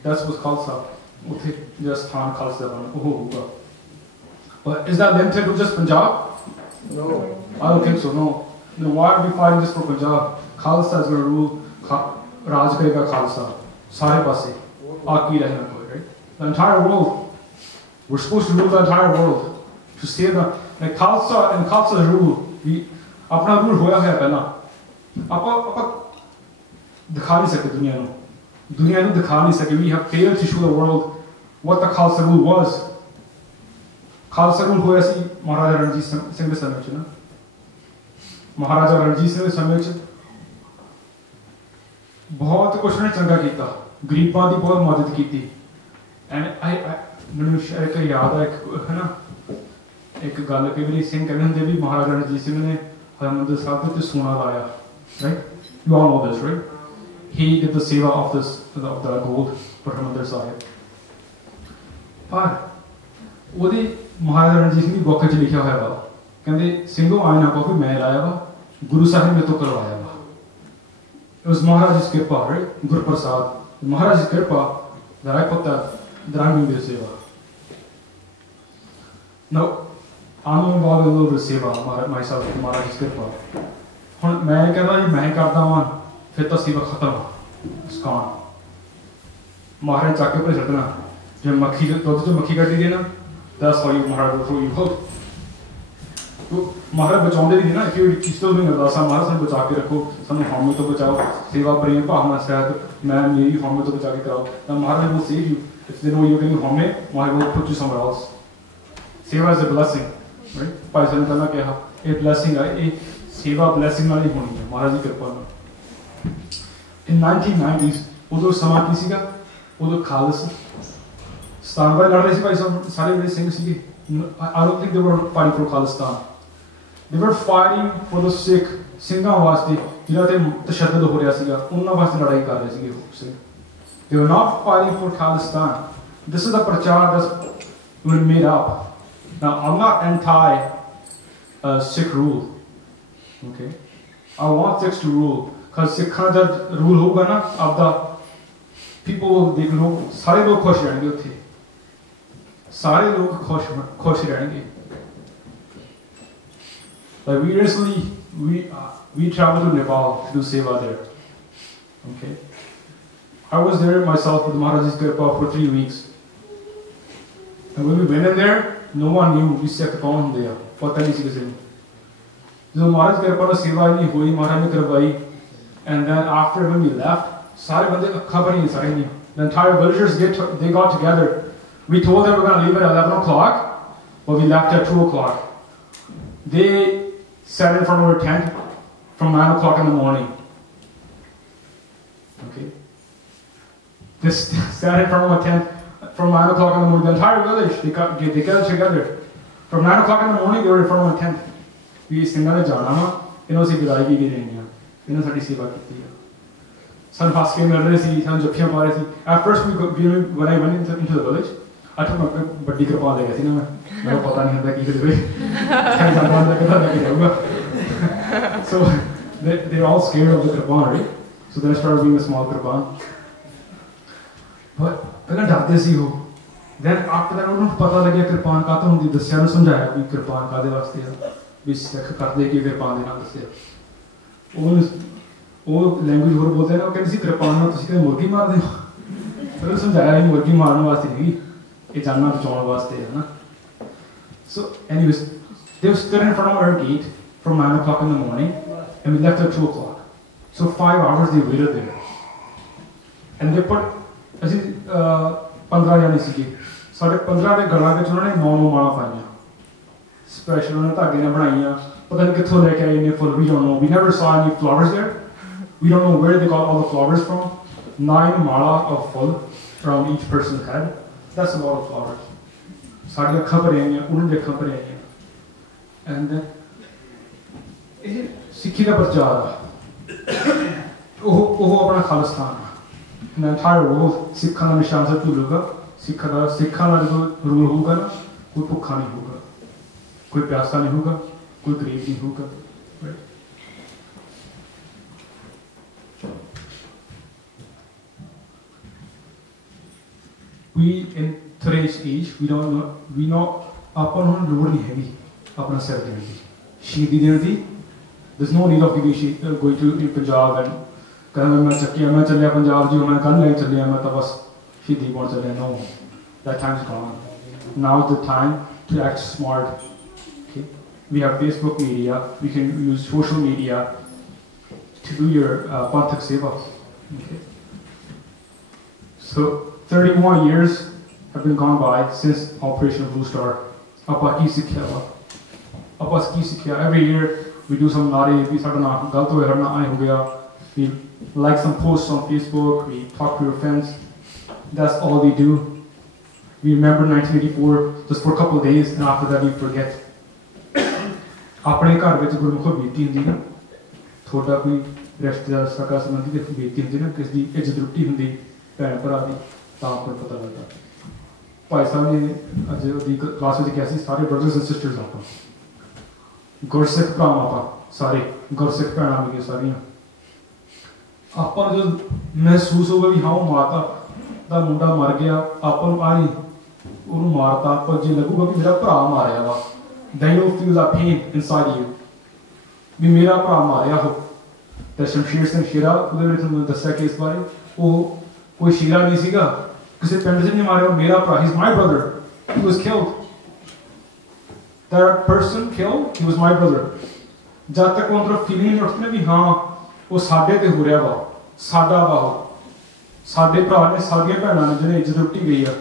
That's what Khalsa. ਉੱਥੇ ਜਿਹੜਾ ਸਥਾਨ ਖਾਲਸਾ ਦਾ ਉਹ ਹੋਊਗਾ. But is that limited to just Punjab? No. I don't think so. No. No. Why are we fighting just for Punjab? Khalsa is going to rule. Raj karega Khalsa. Sare paase. Aaki rahna koi, right? The entire world. We're supposed to rule the entire world. To save the Khalsa and Khalsa's rule. We अपना rule होया है पहला. आप दिखा नहीं सकते दुनिया को दिखा नहीं सके. We have failed to show the world what the Khalsa rule was. Khalsa rule होया सी महाराजा रणजीत सिंह के समय च ना. महाराजा रणजीत सिंह के समय च बहुत कुछ ने चंगा किया. गरीबां दी बहुत मदद की. And मैनूं एक याद है ना एक गल कई बार सिंह कहते होंगे भी महाराजा रणजीत सिंह ने हरमंदिर साहब ते सोना लाया. Right? You all know this, right? He did the seva of the gold for Harmandir Sahib. पर ਉਹਦੇ महाराजा रणजीत सिंह की बुक च लिखा हुआ वा कहते ਸਿੰਘੋ आए ना कॉफी मैं लाया वा गुरु साहिब ने तो करवाया वा. It was Maharaja's kripa, right? Guru Prasad. Maharaja's kripa that I put that I'm doing this seva. Now I'm involved in a little bit of seva myself with Maharaja's kripa. ਹੁਣ ਮੈਂ ਕਹਿੰਦਾ ਜੀ ਮੈਂ ਕਰਦਾ ਵਾਂ ਫਿਰ ਤਾਂ seva ਖਤਮ ਸਕਾਨ. ਮਹਾਰਾਜ ਚੱਕ ਕੇ ਭਰੇ ਛੱਡਣਾ ਜੇ ਮੱਖੀ ਦੇ ਦੁੱਧ ਚੋਂ ਮੱਖੀ ਕੱਢੀ ਦੇ ਨਾ that's how you Maharaj throw you out. तो महाराज बचाते भी नहीं ना कि किस्तो भी अरदासा महाराज सानू बचा के रखो सानू हौमे तो बचाओ सेवा प्रेम भावना सहित मैं मेरी हौमे तो बचा के कराओ. Now Maharaj will save you if they know you're getting home. Maharaj will put you somewhere else. Seva is a blessing, right? भाई साहब ने कहना कहा ये blessing है ये सेवा blessing वाली होनी है महाराज की कृपा में. In 1990s उधर समा की सीगा उधर खालसा स्थान लड़ रहे थे भाई साहब सारे बड़े सिंह सीगे. I don't think they were fighting for Khalistan. They were fighting for the Sikh ਸਿੰਘਾਂ ਵਾਸਤੇ ਜਿਨ੍ਹਾਂ ਤੇ ਤਸ਼ੱਦਦ ਹੋ ਰਿਹਾ ਸੀਗਾ ਉਹਨਾਂ ਵਾਸਤੇ ਲੜਾਈ ਕਰ ਰਹੇ ਸੀਗੇ ਉਹ Singh. They were not fighting for Khalistan. This is the prachar that's been made up. Now I'm not anti Sikh rule. Okay, I want Sikhs to rule because Sikhਾਂ the rule ਹੋਊਗਾ ਨਾ ਆਪਦਾ people will देख लो सारे लोग खुश रहेंगे ਉੱਥੇ. सारे लोग खुश रहेंगे. Like we recently we traveled to Nepal to do seva there. Okay, I was there myself with Maharaji's kripa for 3 weeks. And when we went in there, no one knew we set upon there. पता नहीं किसी ने. जो महाराज कृपा से सेवा नहीं हुई महाराज ने करवाई. And then after when we left, सारे बंदे खबर नहीं सारे नहीं. The entire villagers they got together. We told them we're going to leave at 11 o'clock, but we left at 2 o'clock. They sat in front of our tent from 9 o'clock in the morning. Okay? They sat in front of our tent from 9 o'clock in the morning. The entire village, they got together. From 9 o'clock in the morning, they were in front of our tent. We Singha ne jana na, इन्हों से विदाई भी दे रही हैं. इन्हों साड़ी सेवा की है. Sun has के मिल रहे थे, sun जप्पियां पा रहे थे. At first, when I went into the village, I took my बड़ी कृपा ले गई थी ना मैं पता नहीं होता कि किधर So they're all scared of the kripa, right? So then I started being a small kirpan. But पहले डरते सी हो. Then after that उन्हें पता लगे kirpan का तो उन्हें दस्या ने समझाया कि kirpan का दे वास्ते है. भी सिख करते कि kirpan देना दस्या. वो लैंग्वेज और बोलते हैं ना कहते सी kirpan ना तो सिखे मुर्गी मार दे. पर उन्हें समझाया कि मुर्गी मारने वास्ते नहीं. ये जानना बचाने वास्ते है ना. So anyways, they were stood in front of our gate from 9 o'clock in the morning, and we left at 2 o'clock. So 5 hours they waited there. And they put, ਅਸੀਂ 15 ਜਾਣੇ ਸੀਗੇ. ਸਾਡੇ 15 ਦੇ ਗਲਾਂ ਵਿੱਚ ਉਹਨਾਂ ਨੇ 9 ਮਾਲਾ ਪਾਈਆਂ. ਸਪੈਸ਼ਲ ਉਹਨਾਂ ਧਾਗੇ ਨਾਲ ਬਣਾਈਆਂ. ਪਤਾ ਨਹੀਂ ਕਿੱਥੋਂ ਲੈ ਕੇ ਆਏ ਨੇ ਫੁੱਲ. We don't know. We never saw any flowers there. We don't know where they got all the flowers from. 9 mala of full around each person's head. That's a lot of flowers. ਸਾਡੀਆਂ ਅੱਖਾਂ ਭਰੀਆਂ ਆਈਆਂ, ਉਹਨਾਂ ਦੀਆਂ ਅੱਖਾਂ ਭਰੀਆਂ ਆਈਆਂ. And ਇਹ ਸਿੱਖੀ ਦਾ ਪ੍ਰਚਾਰ ਆ. ਉਹ ਆਪਣਾ ਖਾਲਿਸਤਾਨ ਆ. The entire world ਸਿੱਖਾਂ ਦਾ ਨਿਸ਼ਾਨ ਸੇ ਝੂਲੂਗਾ. ਸਿੱਖਾਂ ਦਾ ਜਦੋਂ ਰੂਲ ਹੋਊਗਾ ਨਾ, ਕੋਈ ਭੁੱਖਾ ਨਹੀਂ ਹੋਊਗਾ, ਕੋਈ ਪਿਆਸਾ ਨਹੀਂ ਹੋਊਗਾ, ਕੋਈ ਗਰੀਬ ਨਹੀਂ ਹੋਊਗਾ. We in today's age, we know ਆਪਾਂ ਨੂੰ ਲੋੜ ਨਹੀਂ ਹੈਗੀ ਆਪਣਾ ਸਿਰ ਦੇਣ ਦੀ, ਸ਼ਹੀਦੀ ਦੇਣ ਦੀ. There's no need of going to Punjab and कहना मैं चक्किया मैं चलिया पंजाब जी मैं कल ले चलिया मैं तो बस शहीदी पहुंच चलिया. No, that time's gone. Now's the time to act smart. Okay? We have Facebook media. We can use social media to do your Panthak Seva. Okay? So 31 years have been gone by since Operation Blue Star. Apa ki sikhya wa? Apa ki sikhya? Every year we do some nare. We start na galat hoya harna aaye ho gaya. We like some posts on Facebook. We talk to your friends. That's all we do. We remember 1984 just for a couple of days, and after that we forget. ਆਪਣੇ ਘਰ ਵਿੱਚ ਗੁਰਮੁਖ ਬੀਤੀ ਹੁੰਦੀ ਨਾ, ਤੁਹਾਡਾ ਕੋਈ ਰਿਸ਼ਤੇਦਾਰ ਸਗਾ ਸੰਬੰਧੀ ਦੀ ਬੀਤੀ ਹੁੰਦੀ ਨਾ, ਕਿਸ ਦੀ ਇੱਜ਼ਤ ਰੁੱਟੀ ਹੁੰਦੀ ਭੈਣ ਭਰਾ ਦੀ, ਤਾਂ ਆਪਾਂ ਨੂੰ ਪਤਾ ਲੱਗਦਾ. ਭਾਈ ਸਾਹਿਬ ਨੇ ਅੱਜ ਉਹਦੀ ਕਲਾਸ ਵਿੱਚ ਕਿਹਾ ਸੀ ਸਾਰੇ ਬ੍ਰਦਰਸ ਐਂਡ ਸਿਸਟਰਸ ਆਪਾਂ ਗੁਰਸਿੱਖ ਭਰਾ ਆਪਾਂ ਸਾਰੇ ਗੁਰਸਿੱਖ ਭੈਣਾਂ ਮਿਲੀਆਂ ਸਾਰੀਆਂ. ਆਪਾਂ ਨੂੰ ਜਦੋਂ ਮਹਿਸੂਸ ਹੋਵੇ ਵੀ ਹਾਂ ਉਹ ਮਾਤਾ ਦਾ ਮੁੰਡਾ ਮਰ ਗਿਆ, ਆਪਾਂ ਨੂੰ ਆ ਨਹੀਂ ਉਹਨੂੰ ਮਾਰਤਾ, ਆਪਾਂ ਜੇ ਲੱਗੂਗਾ ਵੀ ਮੇਰਾ ਭਰਾ ਮਾਰਿਆ ਵਾ, then you'll feel that pain inside you ਵੀ ਮੇਰਾ ਭਰਾ ਮਾਰਿਆ ਉਹ. ਤੇ ਸ਼ਮਸ਼ੀਰ ਸਿੰਘ ਸ਼ੇਰਾ ਉਹਦੇ ਵਿੱਚ ਤੁਹਾਨੂੰ ਦੱਸਿਆ ਕਿ ਇਸ ਬਾਰੇ ਉਹ ਕੋਈ ਸ਼ੇਰਾ ਨਹੀਂ ਸੀਗਾ, ਕਿਸੇ ਪਿੰਡ 'ਚ ਨਹੀਂ ਮਾਰਿਆ, ਮੇਰਾ ਭਰਾ, he's my brother, he was killed, that person killed, he was my brother. ਜਦ ਤੱਕ ਉਹ ਅੰਦਰੋਂ ਫੀਲਿੰਗ ਨਹੀਂ ਉੱਠਦੀ ਨਾ ਵੀ ਹਾਂ ਉਹ ਸਾਡੇ ਤੇ ਹੋ ਰਿਹਾ ਵਾ, ਸਾਡਾ ਵਾ, ਉਹ ਸਾਡੇ ਭਰਾ ਨੇ, ਸਾਡੀਆਂ ਭੈਣਾਂ ਨੇ ਜਿਹਨੇ ਇੱਜ਼ਤ ਲੁੱਟੀ ਗਈ ਆ,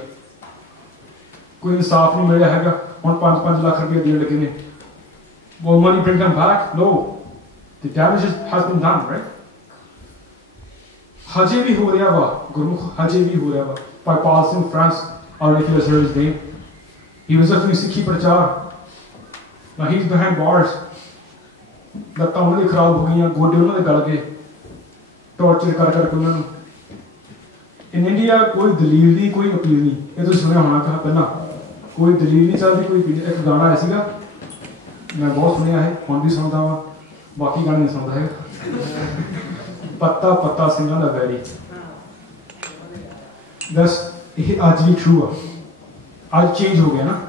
ਕੋਈ ਇਨਸਾਫ ਨਹੀਂ ਮਿਲਿਆ ਹੈਗਾ. ਹੁਣ 5 ਲੱਖ ਰੁਪਏ ਦੇਣ ਲੱਗੇ ਨੇ. Will money bring them back? No. The damage has been done, right? ਹਜੇ ਵੀ ਹੋ ਰਿਹਾ ਵਾ ਗੁਰਮੁਖ, ਹਜੇ ਵੀ ਹੋ ਰਿਹਾ ਵਾ. By Paul Singh France, I don't know if you guys heard his name. He was a ਸਿੱਖੀ ਪ੍ਰਚਾਰ. Now he's behind bars. ਲੱਤਾਂ ਉਹਨਾਂ ਦੀ ਖਰਾਬ ਹੋ ਗਈਆਂ, ਗੋਡੇ ਉਹਨਾਂ ਦੇ ਗਲ ਗਏ, ਟੌਰਚਰ ਕਰ ਕਰਕੇ ਉਹਨਾਂ ਨੂੰ. ਇਨ ਇੰਡੀਆ ਕੋਈ ਦਲੀਲ ਨਹੀਂ, ਕੋਈ ਅਪੀਲ ਨਹੀਂ. ਇਹ ਤੁਸੀਂ ਸੁਣਿਆ ਹੋਣਾ ਕਹਾ ਪਹਿਲਾਂ, ਕੋਈ ਦਲੀਲ ਨਹੀਂ ਚੱਲਦੀ, ਕੋਈ ਇੱਕ ਗਾਣਾ ਆਇਆ ਸੀਗਾ, ਮੈਂ ਬਹੁਤ ਸੁਣਿਆ ਹੈ, ਹੁਣ ਵੀ ਸੁਣਦਾ ਵਾਂ, ਬਾਕੀ ਗਾਣੇ ਨਹੀਂ ਸੁਣਦਾ ਹੈਗਾ. ਪੱਤਾ ਪੱਤਾ ਸਿੰਘਾਂ ਦਾ ਵੈਰੀ. ਦਸ ਇਹ ਅੱਜ ਵੀ ਟਰੂ ਆ, ਅੱਜ ਚੇਂਜ ਹੋ ਗਿਆ ਨਾ.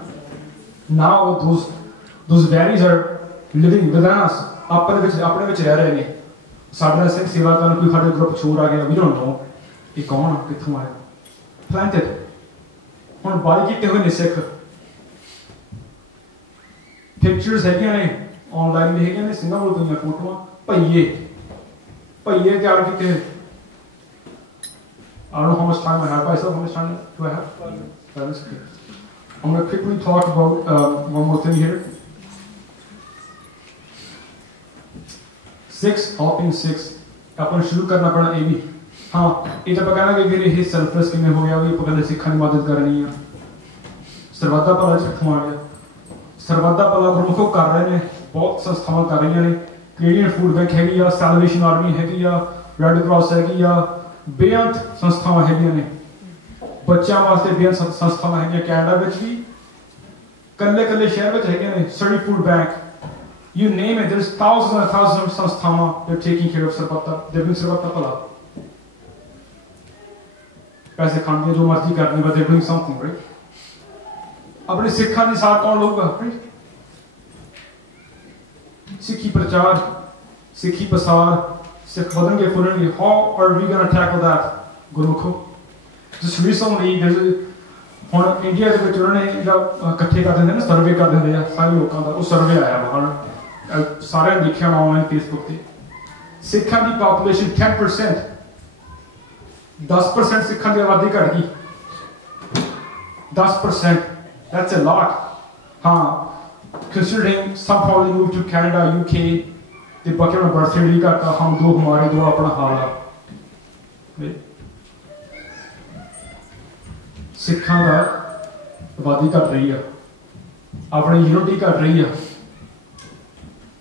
ਨਾਓ those varies are living within us. ਆਪਣੇ ਵਿੱਚ ਰਹਿ ਰਹੇ ਨੇ. ਸਾਡੇ ਨਾਲ ਸਿੱਖ ਸੇਵਾ ਕਰਨ ਕੋਈ ਸਾਡੇ ਗਰੁੱਪ ਛੋੜ ਆ ਗਿਆ, ਵੀ don't know ਇਹ ਕੌਣ, ਕਿੱਥੋਂ ਆਇਆ, planted. ਹੁਣ ਬਾਈ ਕੀਤੇ ਹੋਏ ਨੇ ਸਿੱਖ. ਪਿਕਚਰਸ ਹੈਗੀਆਂ ਨੇ ਆਨਲਾਈਨ ਵੀ ਹੈਗੀਆਂ ਨੇ, ਸਿੰਗਾਪੁਰ ਤੋਂ ਫੋਟੋਆਂ, ਭਈਏ ਤਿਆਰ ਕੀਤੇ. I don't know how much time I have. Myself, how much time do I have? 5 minutes. Okay. I'm going to quickly talk about one more thing here. 6 helping 6. ਆਪਾਂ ਨੂੰ ਸ਼ੁਰੂ ਕਰਨਾ ਪੈਣਾ ਇਹ ਵੀ. ਹਾਂ, ਇਹ ਤਾਂ ਆਪਾਂ ਕਹਿਣਾ ਕਿ ਇਹ ਸੈਲਫਲੈਸ ਕਿਵੇਂ ਹੋ ਗਿਆ, ਵੀ ਆਪਾਂ ਕਹਿੰਦੇ ਸਿੱਖਾਂ ਦੀ ਮਦਦ ਕਰਨੀ ਆ. ਸਰਬੱਤ ਦਾ ਭਲਾ ਕਿੱਥੋਂ ਆ ਗਿਆ? ਸਰਬੱਤ ਦਾ ਭਲਾ ਗੁਰਮੁਖ ਕਰ ਰਹੇ ਨੇ, ਬਹੁਤ ਸੰਸਥਾਵਾਂ ਕਰ ਰਹੀਆਂ ਨੇ. ਕੈਨੇਡੀਅਨ ਫੂਡ ਬੈਂਕ ਹੈਗੀ ਆ, ਸੈਲਵੇਸ਼ਨ ਆਰਮੀ ਹੈਗੀ ਆ, ਰੈੱਡ ਕਰਾਸ ਹੈਗੀ ਆ, ਬੇਅੰਤ ਸੰਸਥਾਵਾਂ ਹੈਗੀਆਂ ਨੇ. ਬੱਚਿਆਂ ਵਾਸਤੇ ਬੇਅੰਤ ਸੰਸਥਾਵਾਂ ਹੈਗੀਆਂ ਕੈਨੇਡਾ ਵਿੱਚ ਵੀ, ਕੱਲੇ ਸ਼ਹਿਰ ਵਿੱਚ ਹੈਗੀਆਂ ਨੇ. Study food bank, you name it, there's thousands and thousands of ਸੰਸਥਾਵਾਂ that are taking care of Sarbat the, they're doing ਸਰਬੱਤ ਦਾ ਭਲਾ. पैसे खाते जो मर्जी करते but they doing something right अपने सिखां की साथ कौन लूगा राइट सिखी प्रचार सिखी प्रसार सिख बदलगे फुलणगे how are we gonna tackle that गुरमुखो जस्ट रिसेंटली देयर ਹੁਣ ਇੰਡੀਆ ਦੇ ਵਿੱਚ ਉਹਨਾਂ ਨੇ ਜਿਹੜਾ ਇਕੱਠੇ ਕਰ ਦਿੰਦੇ ਨੇ ਸਰਵੇ ਕਰ ਦਿੰਦੇ ਆ ਸਾਰੇ ਲੋਕਾਂ ਦਾ ਉਹ ਸਰਵੇ ਆਇਆ ਬਾਹਰ ਸਾਰਿਆਂ ਨੇ ਦੇਖਿਆ ਆਨਲਾਈਨ ਫੇਸਬੁੱਕ ਤੇ ਸਿੱਖਾਂ ਦੀ ਪੋਪੂਲੇਸ਼ਨ 10% 10% ਸਿੱਖਾਂ ਦੀ ਆਬਾਦੀ ਘਟ ਗਈ 10% that's a lot ਹਾਂ considering some probably moved to Canada UK ਤੇ ਬਾਕੀ ਉਹਨਾਂ ਬਰਥ ਰੇਟ ਘਟਾ ਹਮ ਦੋ ਹਮਾਰੇ ਦੋ ਆਪਣਾ ਹਾਲ ਆ ਸਿੱਖਾਂ ਦਾ ਆਬਾਦੀ ਘਟ ਰਹੀ ਆ ਆਪਣੀ ਯੂਨਿਟੀ ਘਟ ਰਹੀ ਆ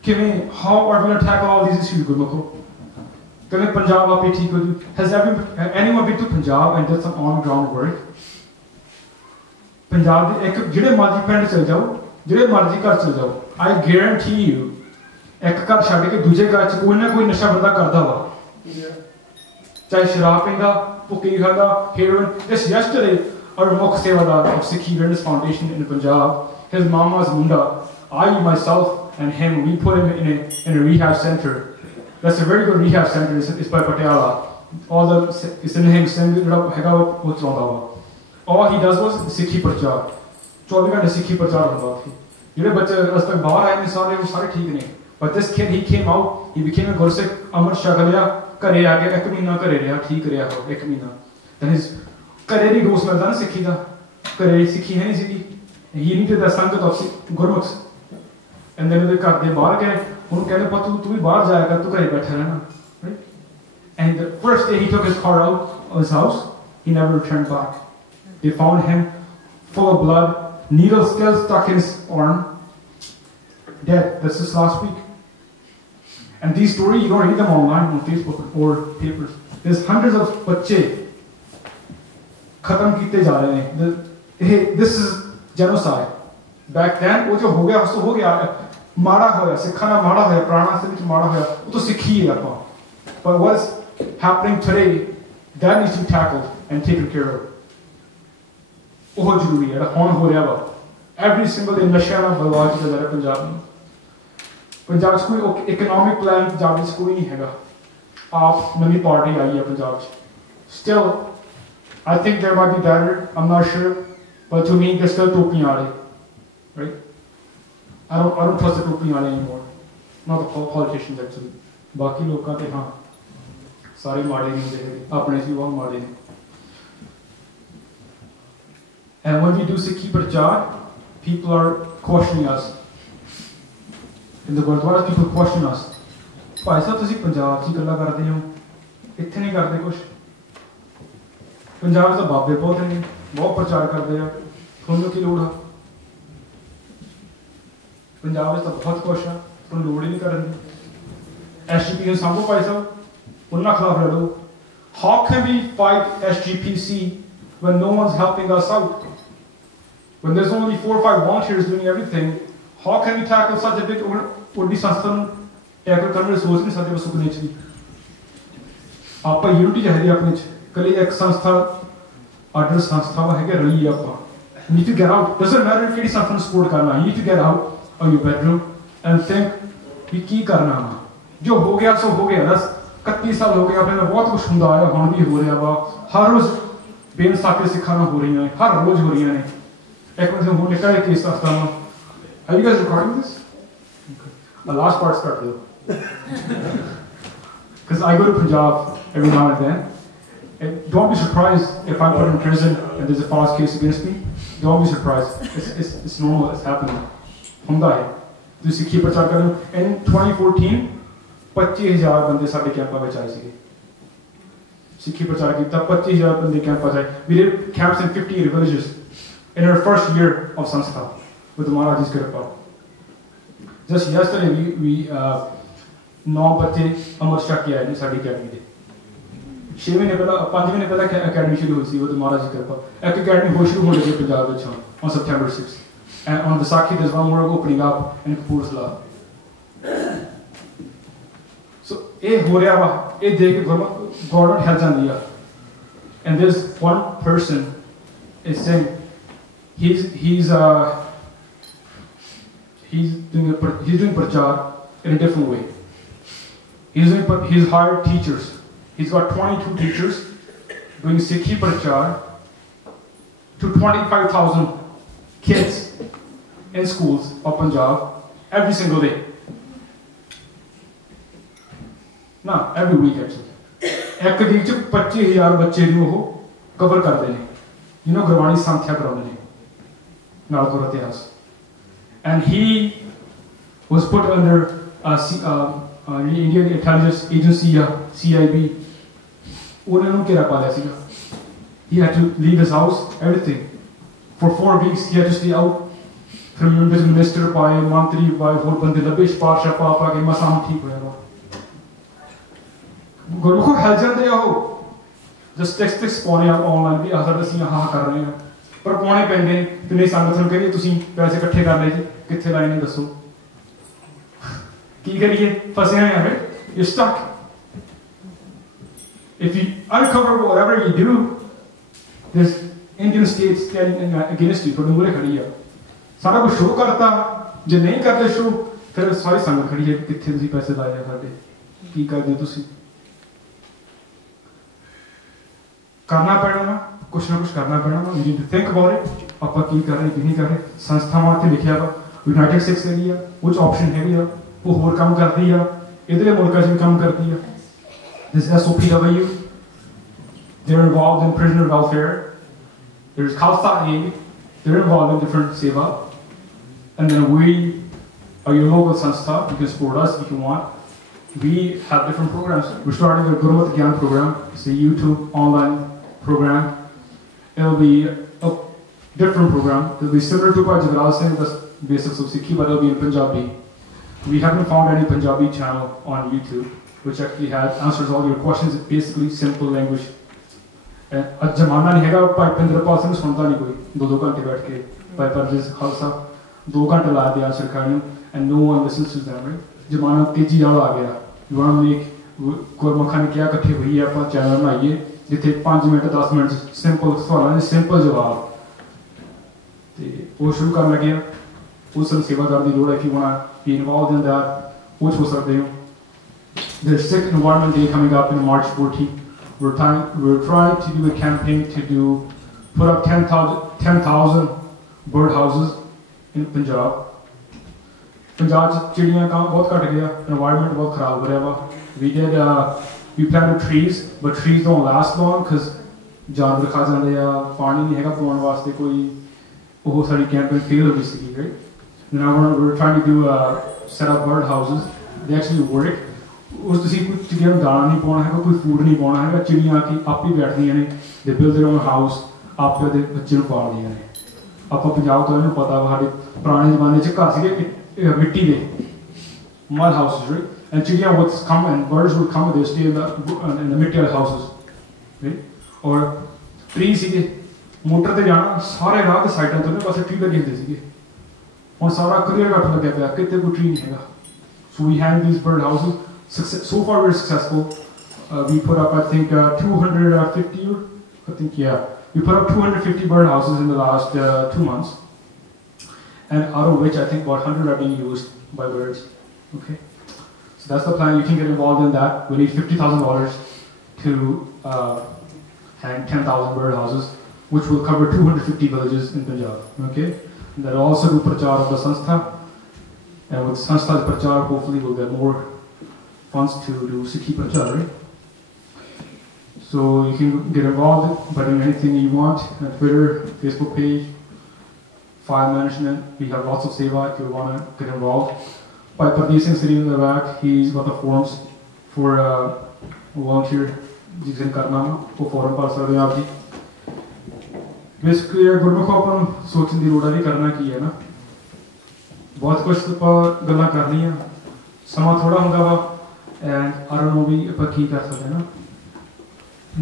ਕਿਵੇਂ how are we tackle all these issues ਗੁਰਮੁਖੋ ਕਿਵੇਂ ਪੰਜਾਬ ਆਪੇ ਠੀਕ ਹੋ ਜੂ has anyone been to Punjab and done some on ground work Punjab ਦੇ ਇੱਕ ਜਿਹੜੇ ਮਰਜ਼ੀ ਪਿੰਡ ਚਲ ਜਾਓ ਜਿਹੜੇ ਮਰਜ਼ੀ ਘਰ ਚਲ ਜਾਓ ਆਈ ਗਾਰੰਟੀ ਯੂ ਇੱਕ ਘਰ ਛੱਡ ਕੇ ਦੂਜੇ ਘਰ ਚ ਕੋਈ ਨਾ ਕੋਈ ਨਸ਼ਾ ਬੰਦਾ ਕਰਦਾ ਵਾ ਚਾਹੇ ਸ਼ਰਾਬ ਪੀਂਦਾ ਭੁੱਕੀ ਖਾਂਦਾ heroin just yesterday our Mukh Sevadar of Sikh Awareness Foundation in Punjab, his mama's munda, I myself and him, we put him in a rehab center. That's a very good rehab center. It's by Patiala. All the it's in him Singh all he does was Sikhi Prachar. 24 घंटे Sikhi Prachar होता था. जिन्हें बच्चे रास्ते बाहर आए ने सारे वो सारे ठीक नहीं. But this kid he came out, he became a Gursikh Amar Shagaliya करे आगे एक महीना करे रहा ठीक रहा हो एक महीना. Then his ਘਰੇ ਨਹੀਂ ਦੋਸਤ ਮਿਲਦਾ ਨਾ ਸਿੱਖੀ ਦਾ ਘਰੇ ਸਿੱਖੀ ਹੈ ਨਹੀਂ ਸੀਗੀ ਹੀ ਨਹੀਂ ਤੇ ਸੰਗਤ ਆਫ ਗੁਰਮੁਖਸ ਐਂਡ ਦੈਨ ਉਹਦੇ ਘਰ ਦੇ ਬਾਹਰ ਗਏ ਹੁਣ ਕਹਿੰਦੇ ਪੁੱਤ ਤੂੰ ਵੀ ਬਾਹਰ ਜਾਇਆ ਕਰ ਤੂੰ ਘਰੇ ਬੈਠਾ ਰਹਿਣਾ right and the first day he took his car out of his house he never returned back they found him full of blood needles still stuck in his arm dead this is last week and these stories you don't read them online on Facebook or papers there's hundreds of बच्चे खत्म किए जा रहे हैं this is genocide back then वो जो हो गया उसको हो गया माड़ा होया सिखा ना माड़ा होया पुराना से विच माड़ा होया वो तो सिखी है आपा but what's happening today that needs to be tackled and taken care of ਉਹ ਜ਼ਰੂਰੀ ਹੈ ਹੁਣ ਹੋ ਰਿਹਾ ਵਾ every single day ਨਸ਼ਾ ਨਾਲ ਬਲਵਾਜ ਚੱਲ ਰਿਹਾ ਪੰਜਾਬ 'ਚ ਕੋਈ ਇਕਨੋਮਿਕ ਪਲਾਨ ਪੰਜਾਬ 'ਚ ਕੋਈ ਨਹੀਂ ਹੈਗਾ ਆਪ ਨਵੀਂ ਪਾਰਟੀ ਆਈ ਹੈ ਪੰਜਾਬ 'ਚ still I think there might be better, I'm not sure, but to me they're still Topinyale, right? I don't trust the Topinyale anymore. Not the politicians actually. Baki loka te haan, sare maade nahi hunde, apne se bahut maade ne. And when we do Sikhi Prachar, people are questioning us. In the Gurdwara, people question us. Bhai sahab tusi Punjab ch galla karde ho, ithe nahi karde kuch. Punjab तो बाबे बहुत हैं बहुत प्रचार करते हैं थोनों की लोड़ है पंजाब में तो बहुत कुछ है तुम लोड़ ही नहीं करनी SGP सांभो भाई साहब उन्ना खिलाफ लड़ो how can we fight SGPC when no one's helping us out when there's only 4 or 5 volunteers doing everything how can we tackle such a big बड़ी संस्था टैकल करने सोच नहीं सकते बस सुकने चाहिए आप यूनिटी चाहिए अपने कल एक संस्था आर्डर संस्था है रली आप you need to get out doesn't matter if किसी संस्था सपोर्ट करना you need to get out of your bedroom and think कि की करना है जो हो गया सो हो गया 31 साल हो गए अपने बहुत कुछ हुंदा है हुण भी हो रहा वा हर रोज बेइंसाफी सिखाना हो रही है हर रोज हो रही है एक मतलब वो निकल के केस संस्था में are you guys recording this the last part's cut though because I go to Punjab every now and then. And don't be surprised if I'm put in prison and there's a false case against me. Don't be surprised. It's normal. It's happening. Humda hai. जो सिक्खी प्रचार कर रहे हो in 2014 25,000 बंदे साडे कैंपां विच आए सीगे सिक्खी प्रचार कीता 25,000 बंदे कैंपां च आए we did camps in 58 villages in our first year of संस्था with Maharaj's कृपा just yesterday we 9 बच्चे अमृत छक के आए ने साडी अकेडमी दे 6 महीने पहले 5 महीने पहले अकेडमी शुरू हुई सी वो Maharaj जी कृपा एक अकेडमी हो शुरू होने लगी पंजाब विच on September 6th and on Vaisakhi there's one more opening up in Kapurthala so ਇਹ ਹੋ ਰਿਹਾ ਵਾ ਇਹ ਦੇਖ ਕੇ ਗਵਰਨਮੈਂਟ ਹਿਲ ਜਾਂਦੀ ਆ And there's one person is saying he's doing prachar in a different way. He's hired teachers. He's got 22 teachers doing Sikhi prachar to 25,000 kids in schools of Punjab every single day. No, every week actually. एक दिन च 25,000 बच्चे जो हो cover करते हैं, गुरबाणी संख्या कराते हैं नाल गुर इतिहास. And he was put under Indian Intelligence Agency CIB. उन्होंने घेरा पा लिया सीगा. He had to leave his house, everything. For 4 weeks he had to stay out. फिर minister पाए, मंत्री पाए, होर बंदे लबे सिफारिशां पा के मसां ठीक होया. गुरमुखो हिल जाते हो जस्ट टेक्स्ट पाने ऑनलाइन भी आखर असीं हाँ कर रहे हैं पर पाने पैंदे ते नहीं संगत नूं कहिए तुसीं पैसे इकट्ठे कर ले जी कित्थे लाए ने दसो की करिए फसे हैं यार you stuck. If you uncover whatever you do, there's Indian states standing against you. थोड़े मूरे खड़ी है सारा कुछ शो करता जे नहीं करते शो फिर सारी संगत खड़ी है कित्थे तुसीं पैसे लाए साडे की करदे तुसीं. करना पैना ना कुछ करना पैना ना. You need to think about it. आप की कर रहे नहीं कर रहे. संस्थावां ते लिखिया वा यूनाइटेड स्टेट्स के लिए कुछ ऑप्शन है या वो होर काम करती है इधर मुल्क भी काम करती है. This SOPW, they're involved in prisoner welfare. There's Khalsa aid. They're involved in different seva. And then we are your local sanstha. You can support us if you want. We have different programs. We're starting a Gurmat Gyan program. It's a YouTube online program. It'll be a different program. It'll be similar to what Jagral saying, the basics of Sikhi, but it'll be in Punjabi. We haven't found any Punjabi channel on YouTube which actually answers all your questions in basically simple language. अब जमाना नहीं है भाई पिंदर पाल सिंह सुनता नहीं कोई 2 घंटे बैठ के भाई परदेस खालसा 2 घंटे ला दिया आंसर करने and no one listens to them, right? जमाना तेजी वाला आ गया. You want to make गुरमुखा ने क्या इकट्ठे हुई है आप चैनल बनाइए जिथे 5 मिनट 10 मिनट सिंपल सवालों के सिंपल जवाब ते वो शुरू कर लगे. उस सेवादार की लोड़ है. If you want to be involved in that वो हो सकते हो. There's Sikh Environment Day coming up in March 14. We're trying to do a campaign to put up 10,000 bird houses in Punjab. Punjab चिड़ियाँ का बहुत घट गया. Environment बहुत खराब हो रहा है. We planted trees, but trees don't last long because जानवर खा जाते हैं. पानी नहीं है पाने वास्ते कोई वो सारी campaign fail हो गई, right? Now we're trying to do set up bird houses. They actually work. उस तुसी कोई चिड़िया दाना नहीं पाना है कोई फूड नहीं पाना है चिड़िया की आप ही बैठदियां ने. They build their own house आप दे बच्चे पालदियां ने. ਆਪਾਂ ਪੰਜਾਬ ਤੋਂ ਇਹਨੂੰ ਪਤਾ ਵਾ ਸਾਡੇ ਪੁਰਾਣੇ ਜ਼ਮਾਨੇ 'ਚ ਘਰ ਸੀਗੇ ਮਿੱਟੀ ਦੇ mud houses, right? And चिड़िया would come and birds would come, they stay in the mitti wale houses, right? और ट्री ਸੀਗੇ ਮੋਟਰ ਤੇ ਜਾਣਾ ਸਾਰੇ ਰਾਹ ਤੇ ਸਾਈਡਾਂ ਤੋਂ ਨੇ ਪਾਸੇ ਟਰੀ ਲੱਗੇ ਹੁੰਦੇ ਸੀਗੇ. ਹੁਣ ਸਾਰਾ ਕਲੀਅਰ ਕੱਟ ਲੱਗਿਆ ਪਿਆ ਕਿਤੇ ਕੋਈ ਟਰੀ ਨਹੀਂ ਹੈਗਾ. So we have these bird houses. So far we're successful. We put up I think 250 I think yeah. We put up 250 bird houses in the last 2 months, and out of which I think about 100 are being used by birds. Okay, so that's the plan. You can get involved in that. We need $50,000 to hang 10,000 bird houses, which will cover 250 villages in Punjab. Okay, and that will also do prachar of the sanstha, and with sanstha's prachar, hopefully we'll get more funds to do Sikhi prachar. Right? So you can get involved by doing anything you want on Twitter, Facebook page, file management. We have lots of seva if you want to get involved. By Pradeep Singh sitting in the back, he's got the forms for volunteer. जिसे करना वो form भर सकते हैं आप जी. Basically गुरमुख अपन सोचने की लोड़ है करना की है ना. बहुत कुछ आप गल्लां कर लियां समा थोड़ा होंदा वा एंड आई डोंट नो भी आप की कर सकते हैं ना.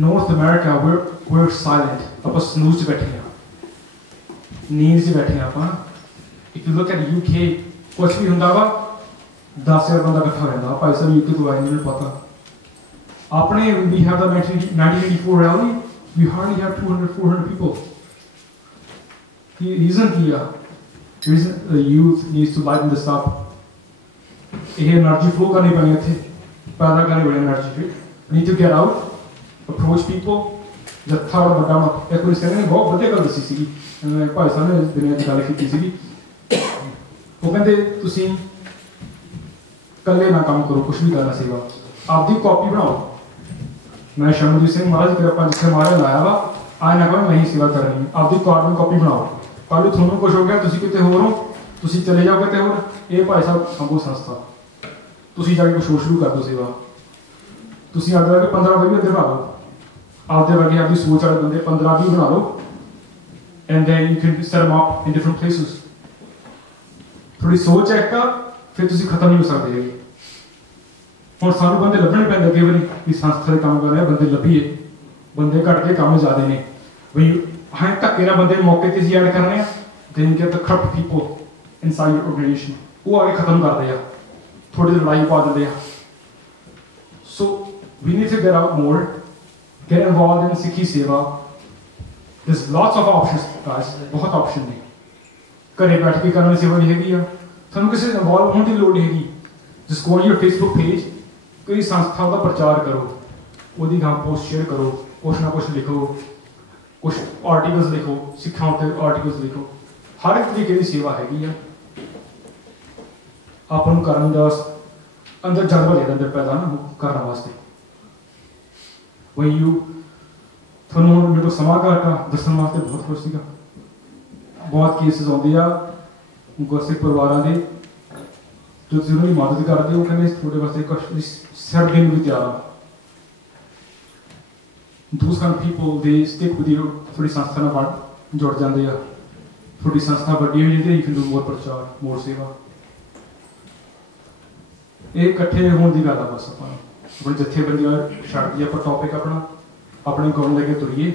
North America, we're silent. आप snooze बैठे हैं, नींद से बैठे हैं आप. If you look at UK, कुछ भी होंदा वा 10,000 बंदा इकट्ठा रहता. आप ऐसा UK तो आए नहीं पता. आपने we have the 1984 rally, we hardly have 200-400 people. The reason the youth needs to lighten this up. ये energy flow करनी पड़ेगी इत्थे, पैदा करनी पड़ेगी energy फिर. We need to get out, approach people. जत्था और बड़ा मत. एक कोई संग ने बहुत बढ़िया गल दसी सी. मैं भाई साहब ने दुनिया की गल की सी. वो कहते तुसी कल्ले ना काम करो, कुछ भी करना सेवा. आपदी कॉपी बनाओ. मैं शमनदीप सिंह महाराज के अपन जिसे हमारे लाया वा आज ना कहो मैं ही सेवा कर रही हूँ. आपदी कार्बन कॉपी बनाओ. कल थोनों कुछ हो गया तुसी किते होर हो, तुसी चले जाओ किते होर. ये भाई साहब संभो संस्था तुसी जाके कुछ शुरू कर दो सेवा. तुसी आगे वाले 15 भी अंदर बना लो. आपदे वर्गे आपकी सोच वाले बंदे 15 भी बना लो. And then you can set them up in different places. थोड़ी सोच है का फिर तुसी खत्म नहीं हो सकते. और सारे बंदे लभने पैंदे कई बारी कि संस्था दे काम कर रहे बंदे लभीए. बंदे घट के काम ज्यादा ने. वही हाँ धक्के ना बंदे मौके ते ऐड कर रहे हैं. Then you get the corrupt people inside your organization. वो आगे खत्म कर दिया. थोड़ी लड़ाई पा देते हैं. So we need to get out more, get involved in Sikhi seva. There's lots of options, guys. बहुत option ने. घरे बैठ के करने सेवा नहीं हैगी. थानू किसी involve होने की लोड़ नहीं हैगी. Just go on your Facebook page. कोई संस्था का प्रचार करो. ओदी गांव पोस्ट शेयर करो. कुछ ना कुछ लिखो. कुछ आर्टिकल्स लिखो. सिखाओ ते आर्टिकल्स लिखो. हर एक तरीके की सेवा हैगी. अपन करने का अंदर जज्बा लेकर अंदर पैदा ना करने वास्ते. वही यू थानू मेरे को समा घाटा दसन वास्ते बहुत खुश सीगा. बहुत केसेस आते हैं गुरसिख परिवारों के जो तुम उन्होंने मदद करते हो. कहते थोड़े वास्ते सिर दिन भी तैयार आ. Those kind of people they stick with you. थोड़ी संस्था नाल जुड़ जाते हैं. थोड़ी संस्था बड़ी हो जाती है. You can do more प्रचार, more सेवा. ये इकट्ठे होने की गल है. बस अपने जथेबंदियां छड़ दी आप टॉपिक अपने गाँव लेके तुरीए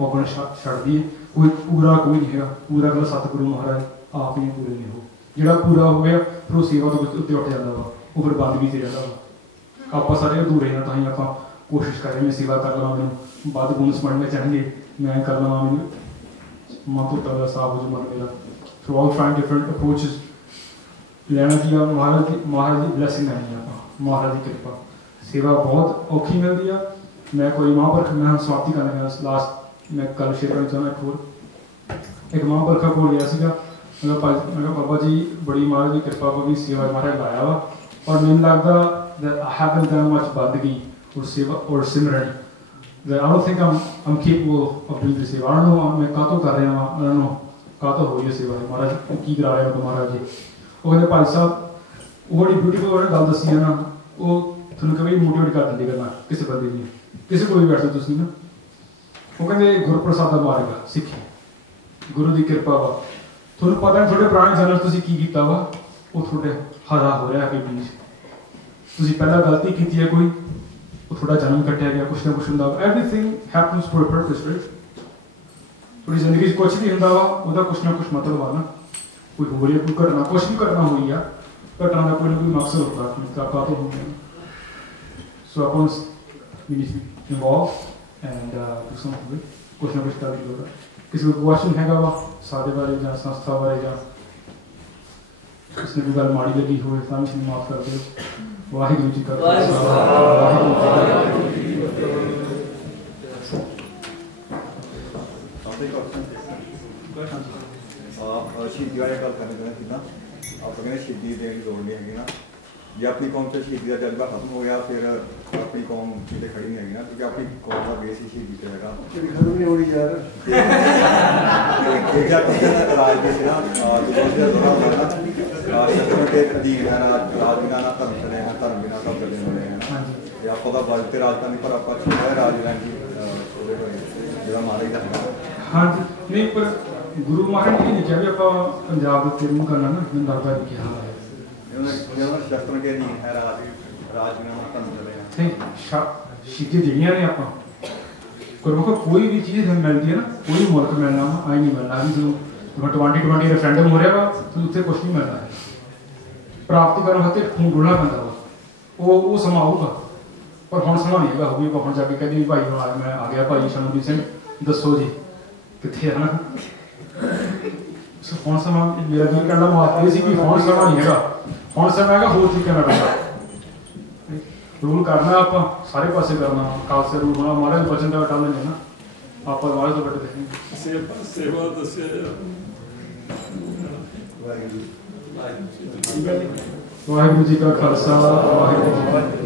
अपने छड़ दिए. कोई पूरा कोई नहीं है. पूरा गल सतगुरु महाराज आप ही पूरे नहीं हो. जोड़ा पूरा हो गया फिर सेवा तो उत्ते उठ जाता वा. वो फिर बंदगी से रहता वा. आप सारे अधूरे हैं. तां आप कोशिश कर रहे हैं सेवा कर लवां. मैनूं बद गुण समझने चाहिए. मैं कर लवां. मैनूं मन तो तला साफ हो मन मेरा. So all trying different approaches लेना चाहिए. महाराज की ब्लैसिंग लैनी है. महाराज की कृपा. सेवा बहुत औखी मिलती है. मैं कोई महापुरख मैं समाप्ति करने गया लास्ट मैं कल शेयर करना चाहना. एक महापुरखा को गया सीगा. मैं बाबा जी बड़ी महाराज की कृपा को भी सेवा महाराज लाया वा. और मैंने लगता that I haven't done much बंदगी और सेवा और सिमरन. That I don't think I'm capable of doing this सेवा. I don't know मैं कातो कर रहा हूँ. I don't know कातो हो गया सेवा. महाराज की करा रहे हो महाराज जी. वो कहते भाई साहब वो बड़ी ब्यूटीफुल उन्होंने गल दसी है ना. वो थोड़ा कभी मोटिवेट कर देंगे करना किसी बंदे ने किसी को भी बैठते तुम ना. वो कहते गुरु प्रसाद मारेगा सिक्खी गुरु की कृपा वा. थोड़ा पता है थोड़े पुराने जन्म तुम की किया वा. वो थोड़े हरा हो रहा है बीज. तुम पहला गलती की है कोई वो थोड़ा जन्म कटिया गया. कुछ ना कुछ होंगे. Everything happens for a purpose right. थोड़ी जिंदगी कुछ भी होंगे वा उसका कुछ ना कुछ मतलब आ ना. कोई हो रही है कोई घटना कुछ भी घटना हुई है. घटना का कोई ना कोई मकसद होता है. तो होंगे. So upon we need to be involved and do something with कुछ ना कुछ करने की लोड़ है. किसी को क्वेश्चन हैगा वा सादे बारे या संस्था बारे या किसी ने गल माड़ी लगी हो तो हमें माफ कर दो. वाहिगुरू जी का शहीदी वाले गल करने कि ना आप कहते शहीदी देने की लोड़ नहीं है ना. जे अपनी कौम से शहीदी का जज्बा खत्म हो गया फिर अपनी कौम कितने खड़ी नहीं है ना. क्योंकि अपनी कौम का बेस ही शहीदी से हैगा. खत्म नहीं हो रही यार. राज के ना शस्त्रों के अधीन है. राज बिना ना धर्म चले हैं. धर्म बिना सब चले हुए हैं ना. आपको तो बजते राजधानी पर आप राजधानी जो मारे जाता है. हाँ जी नहीं पर गुरु महाराज ने नहीं कहा भी आप पंजाब के रूम करना ना. मैंने लगता है कि हाँ शस्त्रों के अधीन है. राज बिना ना धर्म चले हैं. नहीं चीजें जड़ियाँ ने आप कोई भी चीज़ हमें मिलती है ना. कोई मुल्क मिलना आई नहीं मिलना. अभी तुम 2020 रेफरेंडम हो रहा वा तो उत्थे कुछ नहीं मिलना है. प्राप्ति करने वास्ते खून डोलना पैंदा वा. वो समा आऊगा. पर हुण समा नहीं हैगा होगी हुण जाके कहदी भाई हुण मैं आ गया भाई शमनदीप सिंह दसो जी कित्थे है ना हुण समा मेरा जी कहना मुआफ सी कि हुण समा नहीं हैगा हुण समा हैगा होर तरीके नाल करना रूल करना आप सारे पासे करना खालसा रूल होना महाराज बचन का टाल नहीं ना आप महाराज तो बड़े देखेंगे सेवा दस्या वाहिगुरू जी का खालसा वाहिगुरू जी